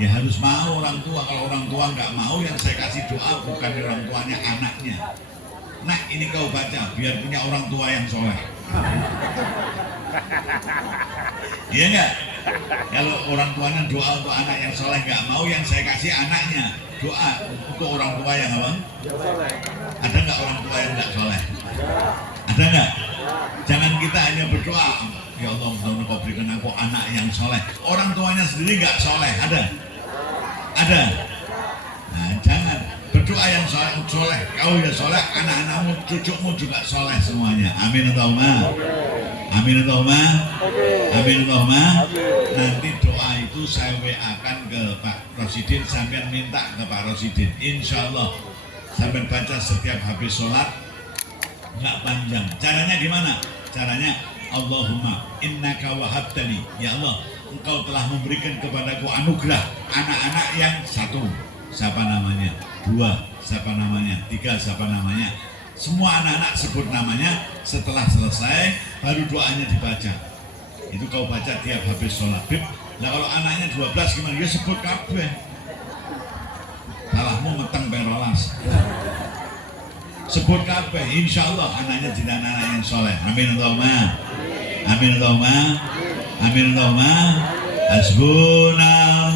Ya harus mau orang tua. Kalau orang tua nggak mau, yang saya kasih doa bukan orang tuanya, anaknya. Nah ini kau baca biar punya orang tua yang soleh. Iya nggak? Kalau orang tuanya doa untuk anak yang soleh nggak mau, yang saya kasih anaknya doa untuk orang tua yang apa? Ada nggak orang tua yang nggak soleh? Ada nggak? Jangan kita hanya berdoa, ya Allah mudah-mudahan kau berikan aku anak yang soleh. Orang tuanya sendiri nggak soleh, ada? Ada? Nah, jangan berdoa yang soleh. Kau ya soleh, anak-anakmu, cucumu juga soleh semuanya. Amin Allahumma. Amin Allahumma. Amin Allahumma. Nanti doa itu saya WA-kan ke Pak Rosidin, sampai minta ke Pak Rosidin. Insya Allah sampai baca setiap habis sholat, nggak panjang. Caranya gimana? Caranya Allahumma innaka wahabtani, ya Allah engkau telah memberikan kepadaku anugerah anak-anak yang satu, siapa namanya, dua, siapa namanya, tiga, siapa namanya, semua anak-anak sebut namanya. Setelah selesai baru doanya dibaca. Itu kau baca tiap habis sholat. Nah kalau anaknya 12 gimana? Ya sebut kabeh. Salahmu meteng perolas. Sebut kabeh, insya Allah anaknya jadi anak yang soleh. Amin Allahumma. Amin Allahumma. Amin Allahumma. Hasbunallah.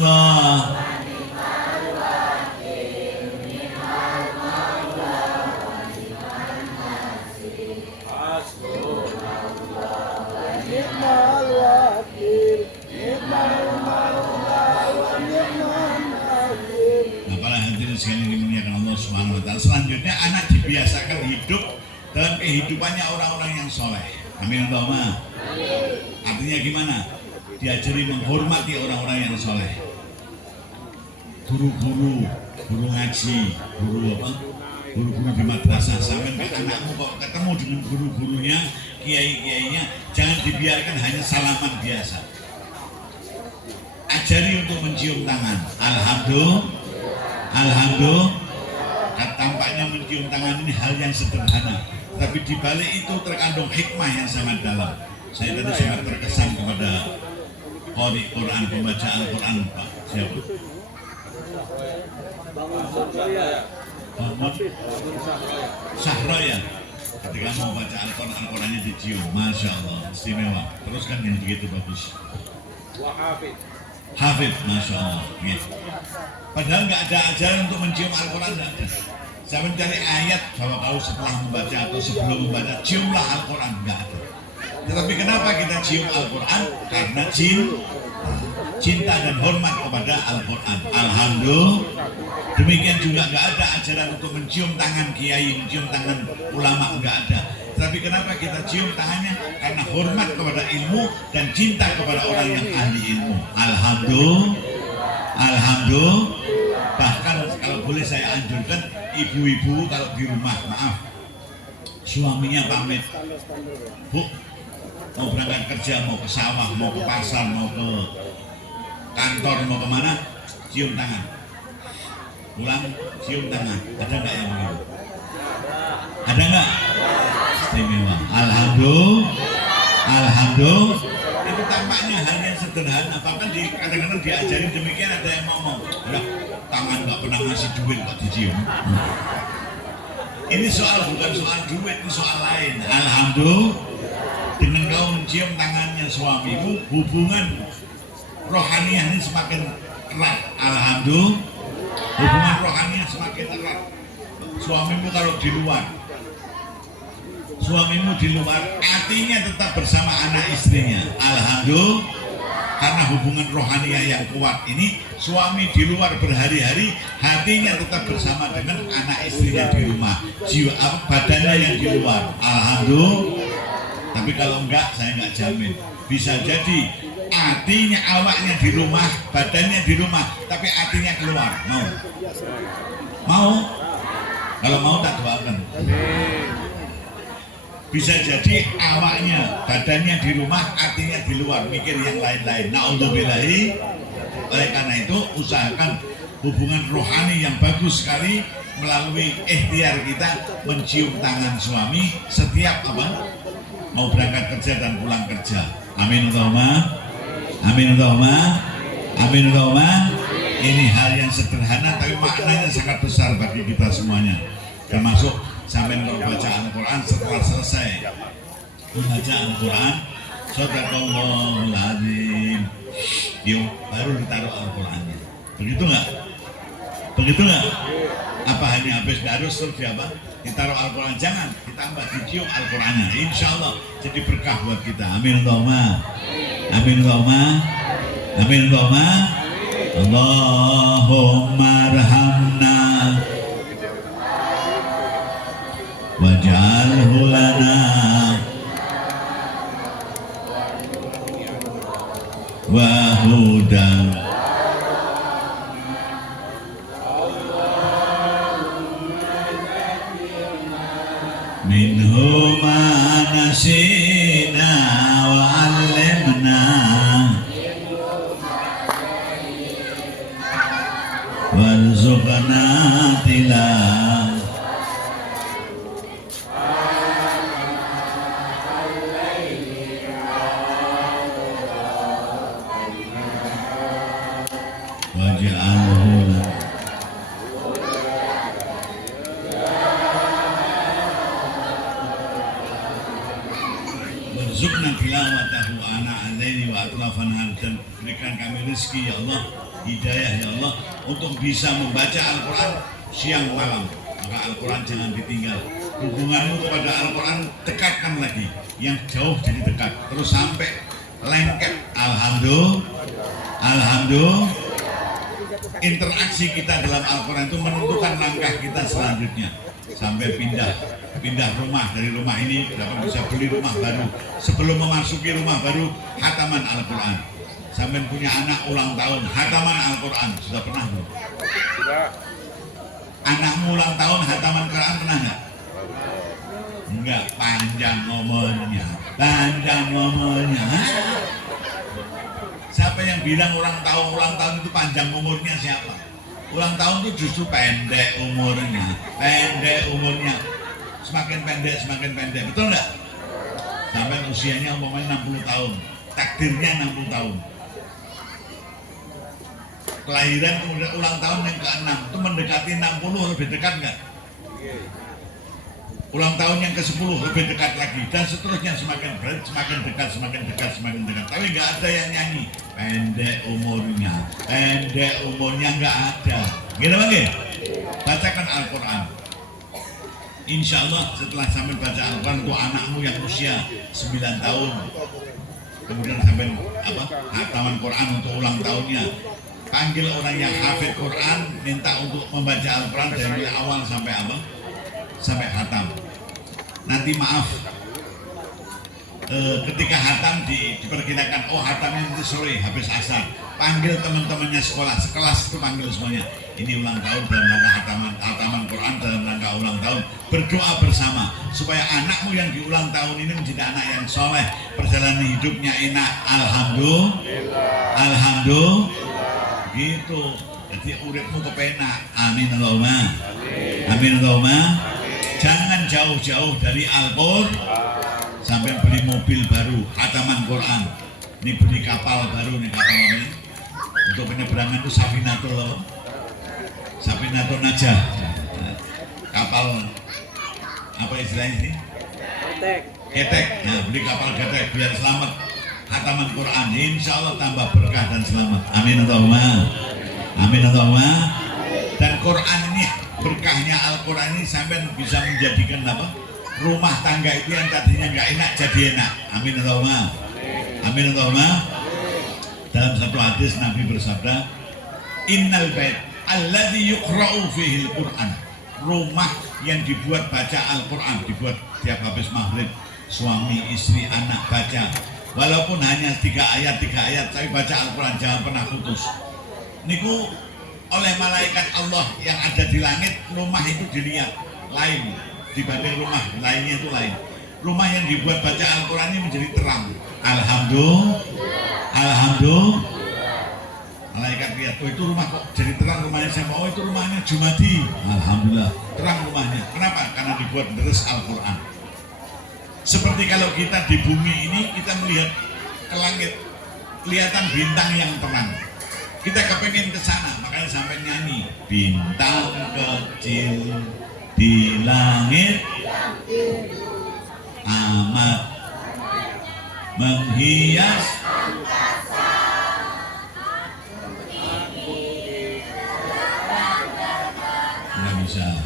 Sekali dimuliakan Allah Subhanahu wa Ta'ala. Selanjutnya anak dibiasakan hidup dalam kehidupannya orang-orang yang soleh. Amin Allahumma. Artinya gimana? Diajari menghormati orang-orang yang soleh. Guru-guru, guru ngaji, guru apa? Guru-guru di madrasah. Sampai anakmu kok ketemu dengan guru-gurunya, kiai-kiainya, jangan dibiarkan hanya salaman biasa. Ajari untuk mencium tangan. Alhamdulillah. Alhamdulillah, tampaknya mencium tangan ini hal yang sederhana, tapi di balik itu terkandung hikmah yang sangat dalam. Saya tadi sangat terkesan kepada qari Quran, pembaca Al-Quran, Pak siapa? Bangun Sahraya. Ketika mau baca Al-Quran, Al-Qurannya dicium, Masya Allah, istimewa. Teruskan yang begitu bagus. Hafid, Masya Allah gitu. Padahal nggak ada ajaran untuk mencium Al-Quran, nggak ada. Saya mencari ayat bahwa kau setelah membaca atau sebelum membaca ciumlah Al-Quran, nggak ada. Tetapi kenapa kita cium Al-Quran? Karena cinta dan hormat kepada Al-Quran. Alhamdulillah. Demikian juga nggak ada ajaran untuk mencium tangan kiai, mencium tangan ulama, nggak ada. Tapi kenapa kita cium tangannya? Karena hormat kepada ilmu dan cinta kepada orang yang ahli ilmu. Alhamdulillah. Alhamdulillah. Bahkan kalau boleh saya anjurkan, ibu-ibu kalau di rumah, maaf, suaminya pamit, Bu, mau berangkat kerja, mau ke sawah, mau ke pasar, mau ke kantor, mau kemana, cium tangan. Pulang, cium tangan. Ada nggak yang begitu? Ada nggak? Istimewa. Alhamdulillah. Alhamdulillah. Itu tampaknya hal yang sederhana, bahkan kadang-kadang diajarin demikian. Ada yang ngomong, "Lah, tangan nggak pernah ngasih duit kok dicium." Ini bukan soal duit, ini soal lain. Alhamdulillah, dengan kau mencium tangannya suamimu, hubungan rohaniah ini semakin erat. Alhamdulillah, hubungan rohaniah semakin erat. Suamimu kalau di luar, hatinya tetap bersama anak istrinya. Alhamdulillah, karena hubungan rohaniah yang kuat ini, suami di luar berhari-hari, hatinya tetap bersama dengan anak istrinya di rumah, jiwa badannya yang di luar. Alhamdulillah. Tapi kalau enggak, saya enggak jamin. Bisa jadi hatinya, awaknya di rumah, badannya di rumah, tapi hatinya keluar. Mau? Kalau mau tak doakan. Bisa jadi awaknya, badannya di rumah, hatinya di luar, mikir yang lain-lain. Na'udzubillahi. Oleh karena itu, usahakan hubungan rohani yang bagus sekali melalui ikhtiar kita mencium tangan suami setiap mau berangkat kerja dan pulang kerja. Amin Allahumma. Amin Allahumma. Amin Allahumma. Ini hal yang sederhana tapi maknanya sangat besar bagi kita semuanya. Termasuk sampai kalau baca Al-Quran, setelah selesai membaca Al-Quran, Sadaqallahul Azim, baru ditaruh Al-Qurannya. Begitu nggak? Begitu nggak? Apa hanya habis darus terus ditaruh Al-Quran? Jangan, ditambah, dicium Al-Qurannya. Insya Allah jadi berkah buat kita. Amin Allahumma. Amin Allahumma. Amin Allahumma. Allahumma arhamna waj'alhu lana wa hudan minhu ma nasina wa 'allimna warzuqna tilawah. Warzuqna tilawatahu ana alaini wa atrafan har, dan berikan kami rezeki ya Allah, hidayah ya Allah, untuk bisa membaca Al-Quran siang malam. Maka Al-Quran jangan ditinggal. Hubunganmu kepada Al-Quran dekatkan lagi, yang jauh jadi dekat, terus sampai lengket. Alhamdulillah. Alhamdulillah. Interaksi kita dalam Al-Quran itu menentukan langkah kita selanjutnya. Sampai pindah rumah, dari rumah ini dapat bisa beli rumah baru. Sebelum memasuki rumah baru, khataman Al-Quran. Sampai punya anak ulang tahun, khataman Al-Quran. Sudah pernah belum? Sudah. Anakmu ulang tahun, khataman Quran pernah nggak? Enggak, panjang ngomongnya. Panjang ngomongnya. Siapa yang bilang ulang tahun itu panjang umurnya siapa? Ulang tahun itu justru pendek umurnya. Pendek umurnya. Semakin pendek. Betul nggak? Sampai usianya umpamanya 60 tahun. Takdirnya 60 tahun. Kelahiran kemudian ulang tahun yang ke-6 itu mendekati 60, lebih dekat nggak? Ulang tahun yang ke-10 lebih dekat lagi, dan seterusnya semakin dekat. Tapi nggak ada yang nyanyi pendek umurnya nggak ada. Gila bang? Bacakan Al-Quran. Insya Allah setelah sampai baca Al-Quran untuk anakmu yang usia 9 tahun, kemudian sampai khataman Quran untuk ulang tahunnya. Panggil orang yang hafid Quran, minta untuk membaca Al-Quran dari awal sampai khatam. Nanti maaf, ketika khatam diperkirakan, khatamnya nanti sore habis asar. Panggil teman-temannya sekelas itu panggil semuanya. Ini ulang tahun dalam rangka khataman Quran, dalam rangka ulang tahun. Berdoa bersama supaya anakmu yang di ulang tahun ini menjadi anak yang soleh, perjalanan hidupnya enak. Alhamdulillah. Gitu. Jadi uripmu kepenak. Amin Allahumma. Amin Allahumma. Jangan jauh-jauh dari Al-Quran. sampai beli mobil baru, khataman Quran. Ini beli kapal baru nih, kapal ini. Untuk penyeberangan itu Safinatul Najah. Kapal apa istilahnya ini? Getek. Nah, beli kapal getek biar selamat. Khataman Quran, insya Allah tambah berkah dan selamat. Amin Allahumma. Amin Allahumma. Dan Quran ini, berkahnya Al-Quran ini sampai bisa menjadikan apa? Rumah tangga itu yang tadinya nggak enak jadi enak. Amin Allahumma. Amin Allahumma. Dalam satu hadis Nabi bersabda, Innal bait alladzi yuqra'u fihi al-Quran. Rumah yang dibuat baca Al-Quran, dibuat tiap habis maghrib, suami, istri, anak baca. Walaupun hanya 3 ayat, tapi baca Al-Quran jangan pernah putus. Niku oleh malaikat Allah yang ada di langit, rumah itu dilihat lain dibanding rumah lainnya itu lain. Rumah yang dibuat baca Al-Quran ini menjadi terang. Alhamdulillah. Malaikat lihat, oh itu rumah kok jadi terang rumahnya siapa? Oh itu rumahnya Jumadi. Alhamdulillah, terang rumahnya. Kenapa? Karena dibuat deres Al-Quran. Seperti kalau kita di bumi ini, kita melihat ke langit, kelihatan bintang yang terang. Kita kepengen ke sana, makanya sampai nyanyi bintang kecil di langit amat menghias nggak bisa,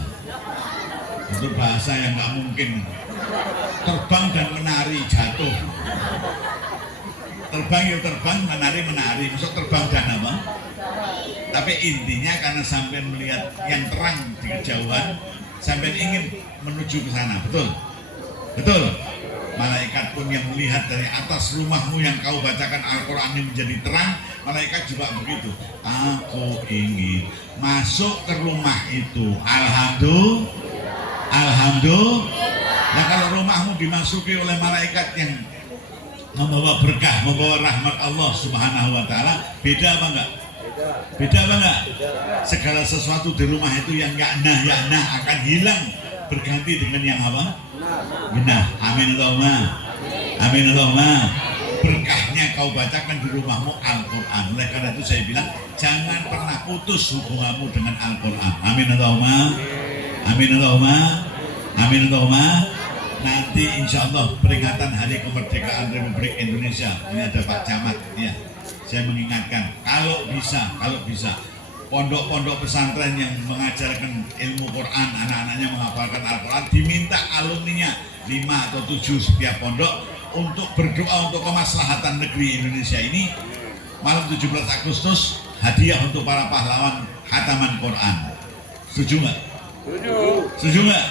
itu bahasa yang nggak mungkin. Terbang dan menari jatuh, terbang ya terbang, menari, masuk terbang dan apa? Tapi intinya karena sampai melihat yang terang di kejauhan, sampai ingin menuju ke sana, betul. Malaikat pun yang melihat dari atas rumahmu yang kau bacakan Al-Quran yang menjadi terang, malaikat juga begitu. Aku ingin masuk ke rumah itu. Alhamdulillah. Ya kalau rumahmu dimasuki oleh malaikat yang membawa berkah, membawa rahmat Allah Subhanahu wa Ta'ala, beda apa enggak? Beda apa enggak? Segala sesuatu di rumah itu yang ya nah akan hilang, berganti dengan yang apa? Benar. Amin Allahumma. Amin Allahumma. Berkahnya kau bacakan di rumahmu Al-Quran. Oleh karena itu saya bilang, jangan pernah putus hubunganmu dengan Al-Quran. Amin Allahumma. Amin Allahumma. Amin Allahumma. Nanti insya Allah peringatan Hari Kemerdekaan Republik Indonesia, ini ada Pak Camat ya, saya mengingatkan kalau bisa pondok-pondok pesantren yang mengajarkan ilmu Quran, anak-anaknya menghafalkan Al-Quran, diminta alumninya 5 atau 7 setiap pondok untuk berdoa untuk kemaslahatan negeri Indonesia ini. Malam 17 Agustus hadiah untuk para pahlawan khataman Quran. Setuju nggak? Setuju nggak?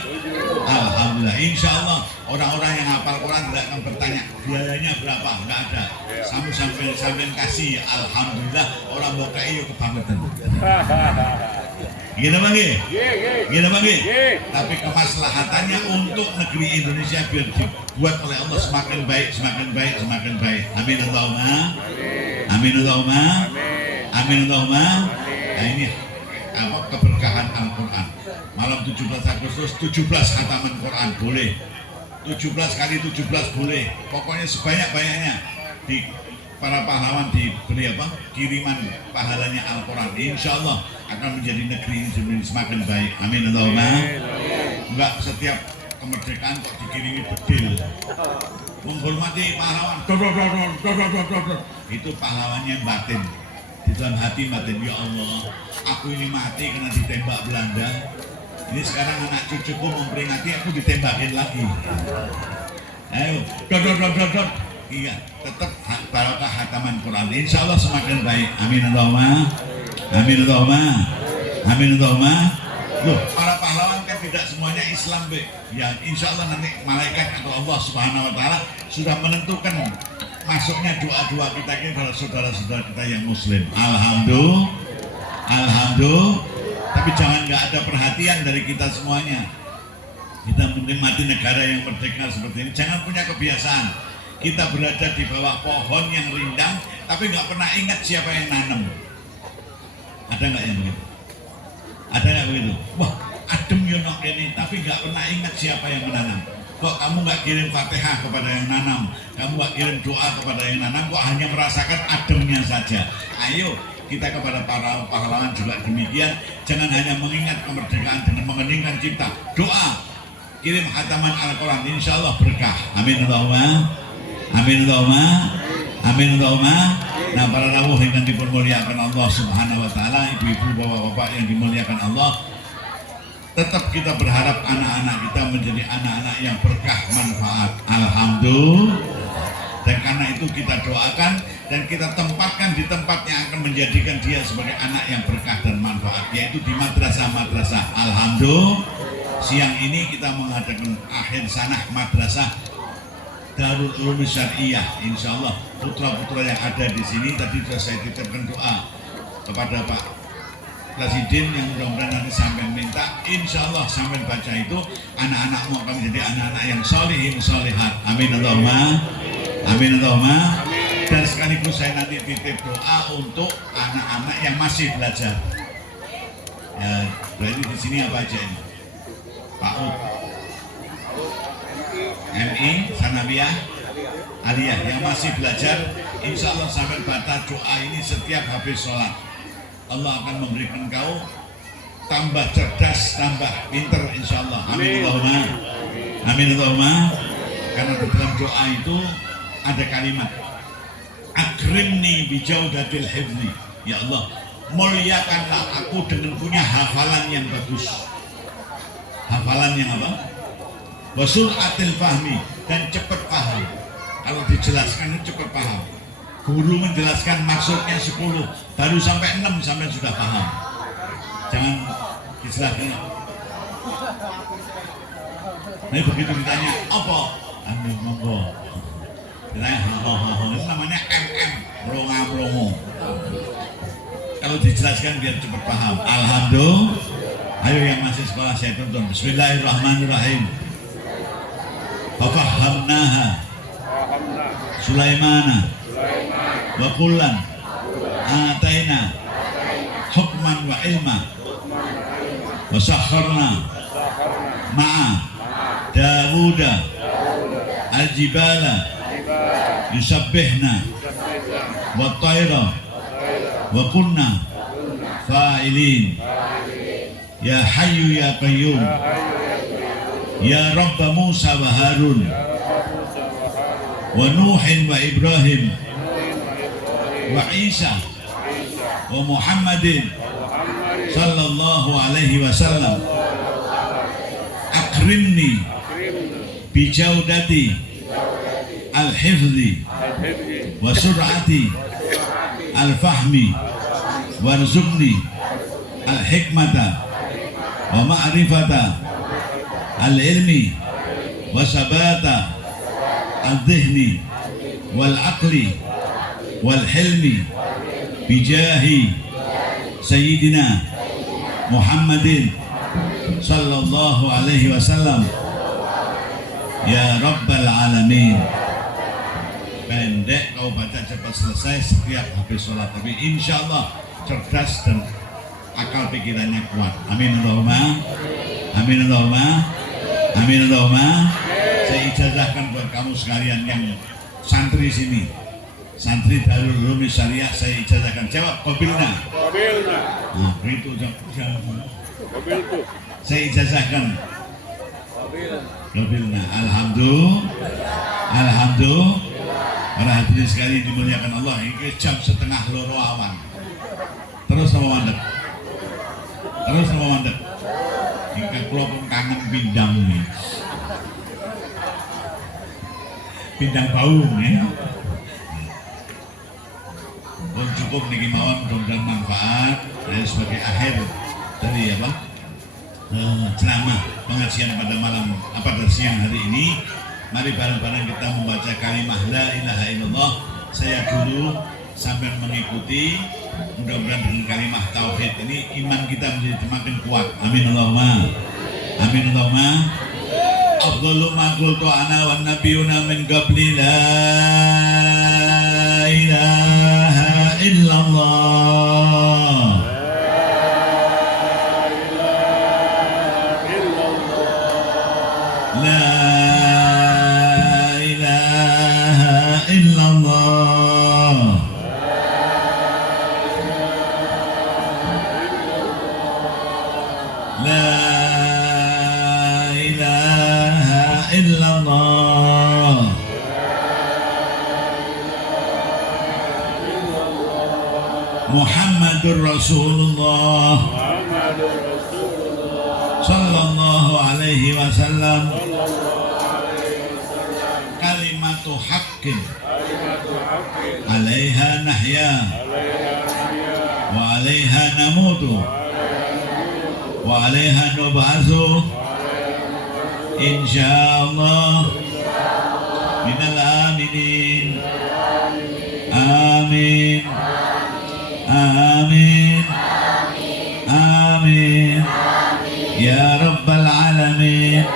Alhamdulillah, insya Allah orang-orang yang hafal Quran tidak akan bertanya biayanya berapa, nggak ada. Sampai kasih, alhamdulillah orang mau kayak kebangetan. Gila bang, gila bang. Tapi kemaslahatannya untuk negeri Indonesia biar dibuat oleh Allah semakin baik. Amin Allahumma. Amin Allahumma. Amin Allahumma. Nah ini apa keberkahan Al-Quran. Malam 17 Agustus 17 khataman Quran boleh, 17 kali 17 boleh, pokoknya sebanyak-banyaknya di para pahlawan diberi apa? Kiriman pahalanya Al-Quran. Insya Allah akan menjadi negeri ini semakin baik. Amin Allahumma. Enggak setiap kemerdekaan kok dikirimi bedil. Menghormati pahlawan, itu pahlawannya batin. Di dalam hati batin, ya Allah, aku ini mati karena ditembak Belanda. Ini sekarang anak cucuku memperingati aku ditembakin lagi. Ayo, iya, tetap barokah khataman Quran. Insya Allah semakin baik. Amin Allahumma. Amin Allahumma. Amin Allahumma. Loh, para pahlawan kan tidak semuanya Islam, Be. Ya, insya Allah nanti malaikat atau Allah Subhanahu Wa Taala sudah menentukan masuknya doa-doa kita ini pada saudara-saudara kita yang Muslim. Alhamdulillah. Tapi jangan nggak ada perhatian dari kita semuanya. Kita menikmati negara yang merdeka seperti ini. Jangan punya kebiasaan kita berada di bawah pohon yang rindang, tapi nggak pernah ingat siapa yang nanam. Ada nggak yang begitu? Ada nggak begitu? Wah, adem yonok ini, tapi nggak pernah ingat siapa yang menanam. Kok kamu nggak kirim Fatihah kepada yang nanam, kamu nggak kirim doa kepada yang nanam, kok hanya merasakan ademnya saja. Ayo kita kepada para pahlawan juga demikian. Jangan hanya mengingat kemerdekaan dengan mengeningkan cipta. Doa, kirim khataman Al-Quran, insya Allah berkah. Amin Allahumma, amin Allahumma, amin Allahumma. Nah, para rawuh yang dimuliakan Allah Subhanahu Wa Taala, ibu-ibu, bapak-bapak yang dimuliakan Allah, tetap kita berharap anak-anak kita menjadi anak-anak yang berkah manfaat. Alhamdulillah. Dan karena itu kita doakan dan kita tempatkan di tempat yang akan menjadikan dia sebagai anak yang berkah dan manfaat, yaitu di madrasah-madrasah. Alhamdulillah. Siang ini kita mengadakan akhir sanah madrasah Darul Ulum Syariah. Insya Allah putra-putra yang ada di sini tadi sudah saya titipkan doa kepada Pak Presiden yang mudah-mudahan nanti sampai minta, insya Allah sampai baca itu anak-anakmu akan menjadi anak-anak yang solihin solihat. Amin Allahumma, amin Allahumma. Dan sekaligus saya nanti titip doa untuk anak-anak yang masih belajar. Ya, berarti di sini apa aja ini? PAUD, MI, Sanawiyah, Aliyah yang masih belajar, insya Allah sampai baca doa ini setiap habis sholat. Allah akan memberikan kau tambah cerdas, tambah pinter, insya Allah. Amin Allahumma, amin Allahumma. Karena di dalam doa itu ada kalimat akrimni bijaudatil hifzi. Ya Allah, muliakanlah aku dengan punya hafalan yang bagus. Hafalan yang apa? Wasur'atil fahmi, dan cepat paham. Kalau dijelaskan itu cepat paham. Guru menjelaskan maksudnya 10, baru sampai 6 sampai sudah paham. Jangan dijelaskan. Nah, begitu ditanya apa? Anu monggo. Ditanya itu namanya MM, meronga-merongo. Kalau dijelaskan biar cepat paham. Alhamdulillah. Ayo yang masih sekolah saya tuntun. Bismillahirrahmanirrahim. Fafahamnaha Sulaimana wa kullan ataina hukman wa ilma wa sakharna ma'a Dawuda al-jibala yusabbihna wa tayra wa kunna fa'ilin. Ya Hayyu ya Qayyum, Ya Rabb Musa wa Harun wa Nuhin wa Ibrahim wa Isa wa Muhammadin sallallahu alaihi wasallam. Akrimni bijaudati al-hifzi wa sur'ati al-fahmi warzuqni al-hikmata wa ma'rifata al-ilmi wa sabata al-dhihni wal aqli wal hilmi bijahi sayyidina Muhammadin sallallahu alaihi wasallam ya rabbal alamin. Pendek kau baca cepat selesai setiap habis sholat, tapi insya Allah cerdas dan akal pikirannya kuat. Amin Allahumma, amin Allahumma, amin Allahumma. Saya ijazahkan buat kamu sekalian yang santri sini, santri Darul Ulum Syariah, saya ijazahkan. Jawab qabilna. Qabilna. Nah, itu jawab. Qabiltu. Saya ijazahkan. Qabilna. Alhamdulillah, alhamdulillah. Para hadirin sekalian dimuliakan Allah, ini jam 1:30 awan. Terus sama mandek. Terus sama mandek. Hingga kula pun kangen pindang nih. Pindang bau ya. Dan cukup niki mawon, mudah-mudahan manfaat sebagai akhir dari apa? Ceramah pengajian pada malam pada siang hari ini. Mari bareng-bareng kita membaca kalimah la ilaha illallah. Saya dulu sambil mengikuti. Mudah-mudahan dengan kalimah tauhid ini iman kita menjadi semakin kuat. Amin Allahumma, amin Allahumma. Afdalu ma qultu ana wan nabiyuna min qabli la ilaha illallah. La Muhammadur Rasulullah sallallahu alaihi wasallam. Kalimatu haqqin alaiha nahya wa alaiha namutu wa alaiha nub'atsu insyaallah minal aminin. Amin. Amin. Amin. Ya Rabbal Alamin.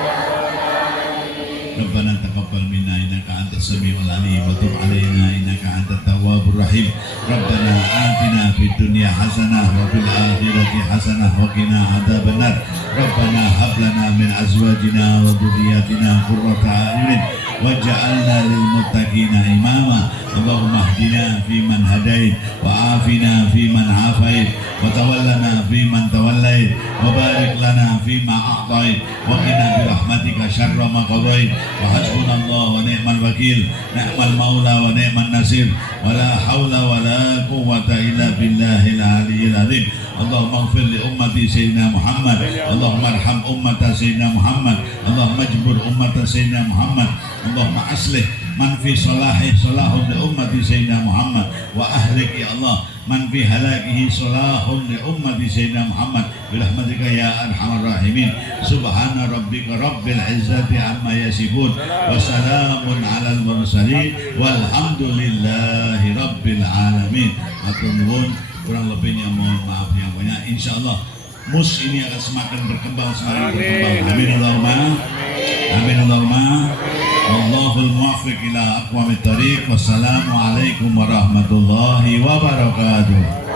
Rabbana taqabbal minna innaka antas samiul alim wa tub alaina innaka antat tawwabur rahim. Rabbana atina fid dunya hasanah wa fil akhirati hasanah wa qina adzabannar. Rabbana hab lana min azwajina wa dhurriyyatina qurrata a'yunin waj'alna lil muttaqina imama. Allahumma hdina fi man hadait wa afina fi man afait wa tawallana fi man tawallait wa barik lana fi ma a'tait wa qina bi rahmatika syarra ma qadait wa hasbunallahu wa ni'mal wakil ni'mal maula wa ni'man nasir wa la haula wa la quwwata illa billahil aliyyil azim. Allahumma ighfir li ummati sayyidina Muhammad. Allahumma arham ummata sayyidina Muhammad. Allahumma ajbur ummata sayyidina Muhammad. Allahumma aslih man fi salahi salahun li ummati sayyidina Muhammad wa ahlik ya Allah man fi halakihi salahun li ummati sayyidina Muhammad birahmatika ya arhamar rahimin. Subhana rabbika rabbil izzati amma yasifun wa salamun alal mursalin walhamdulillahi rabbil alamin. Matur nuwun, kurang lebihnya mohon maaf yang banyak. Insyaallah mus ini akan semakin berkembang, semakin berkembang. Amin Allahumma. Amin Allahumma. Wallahul muwaffiq ila aqwamit thariq. Wassalamualaikum warahmatullahi wabarakatuh.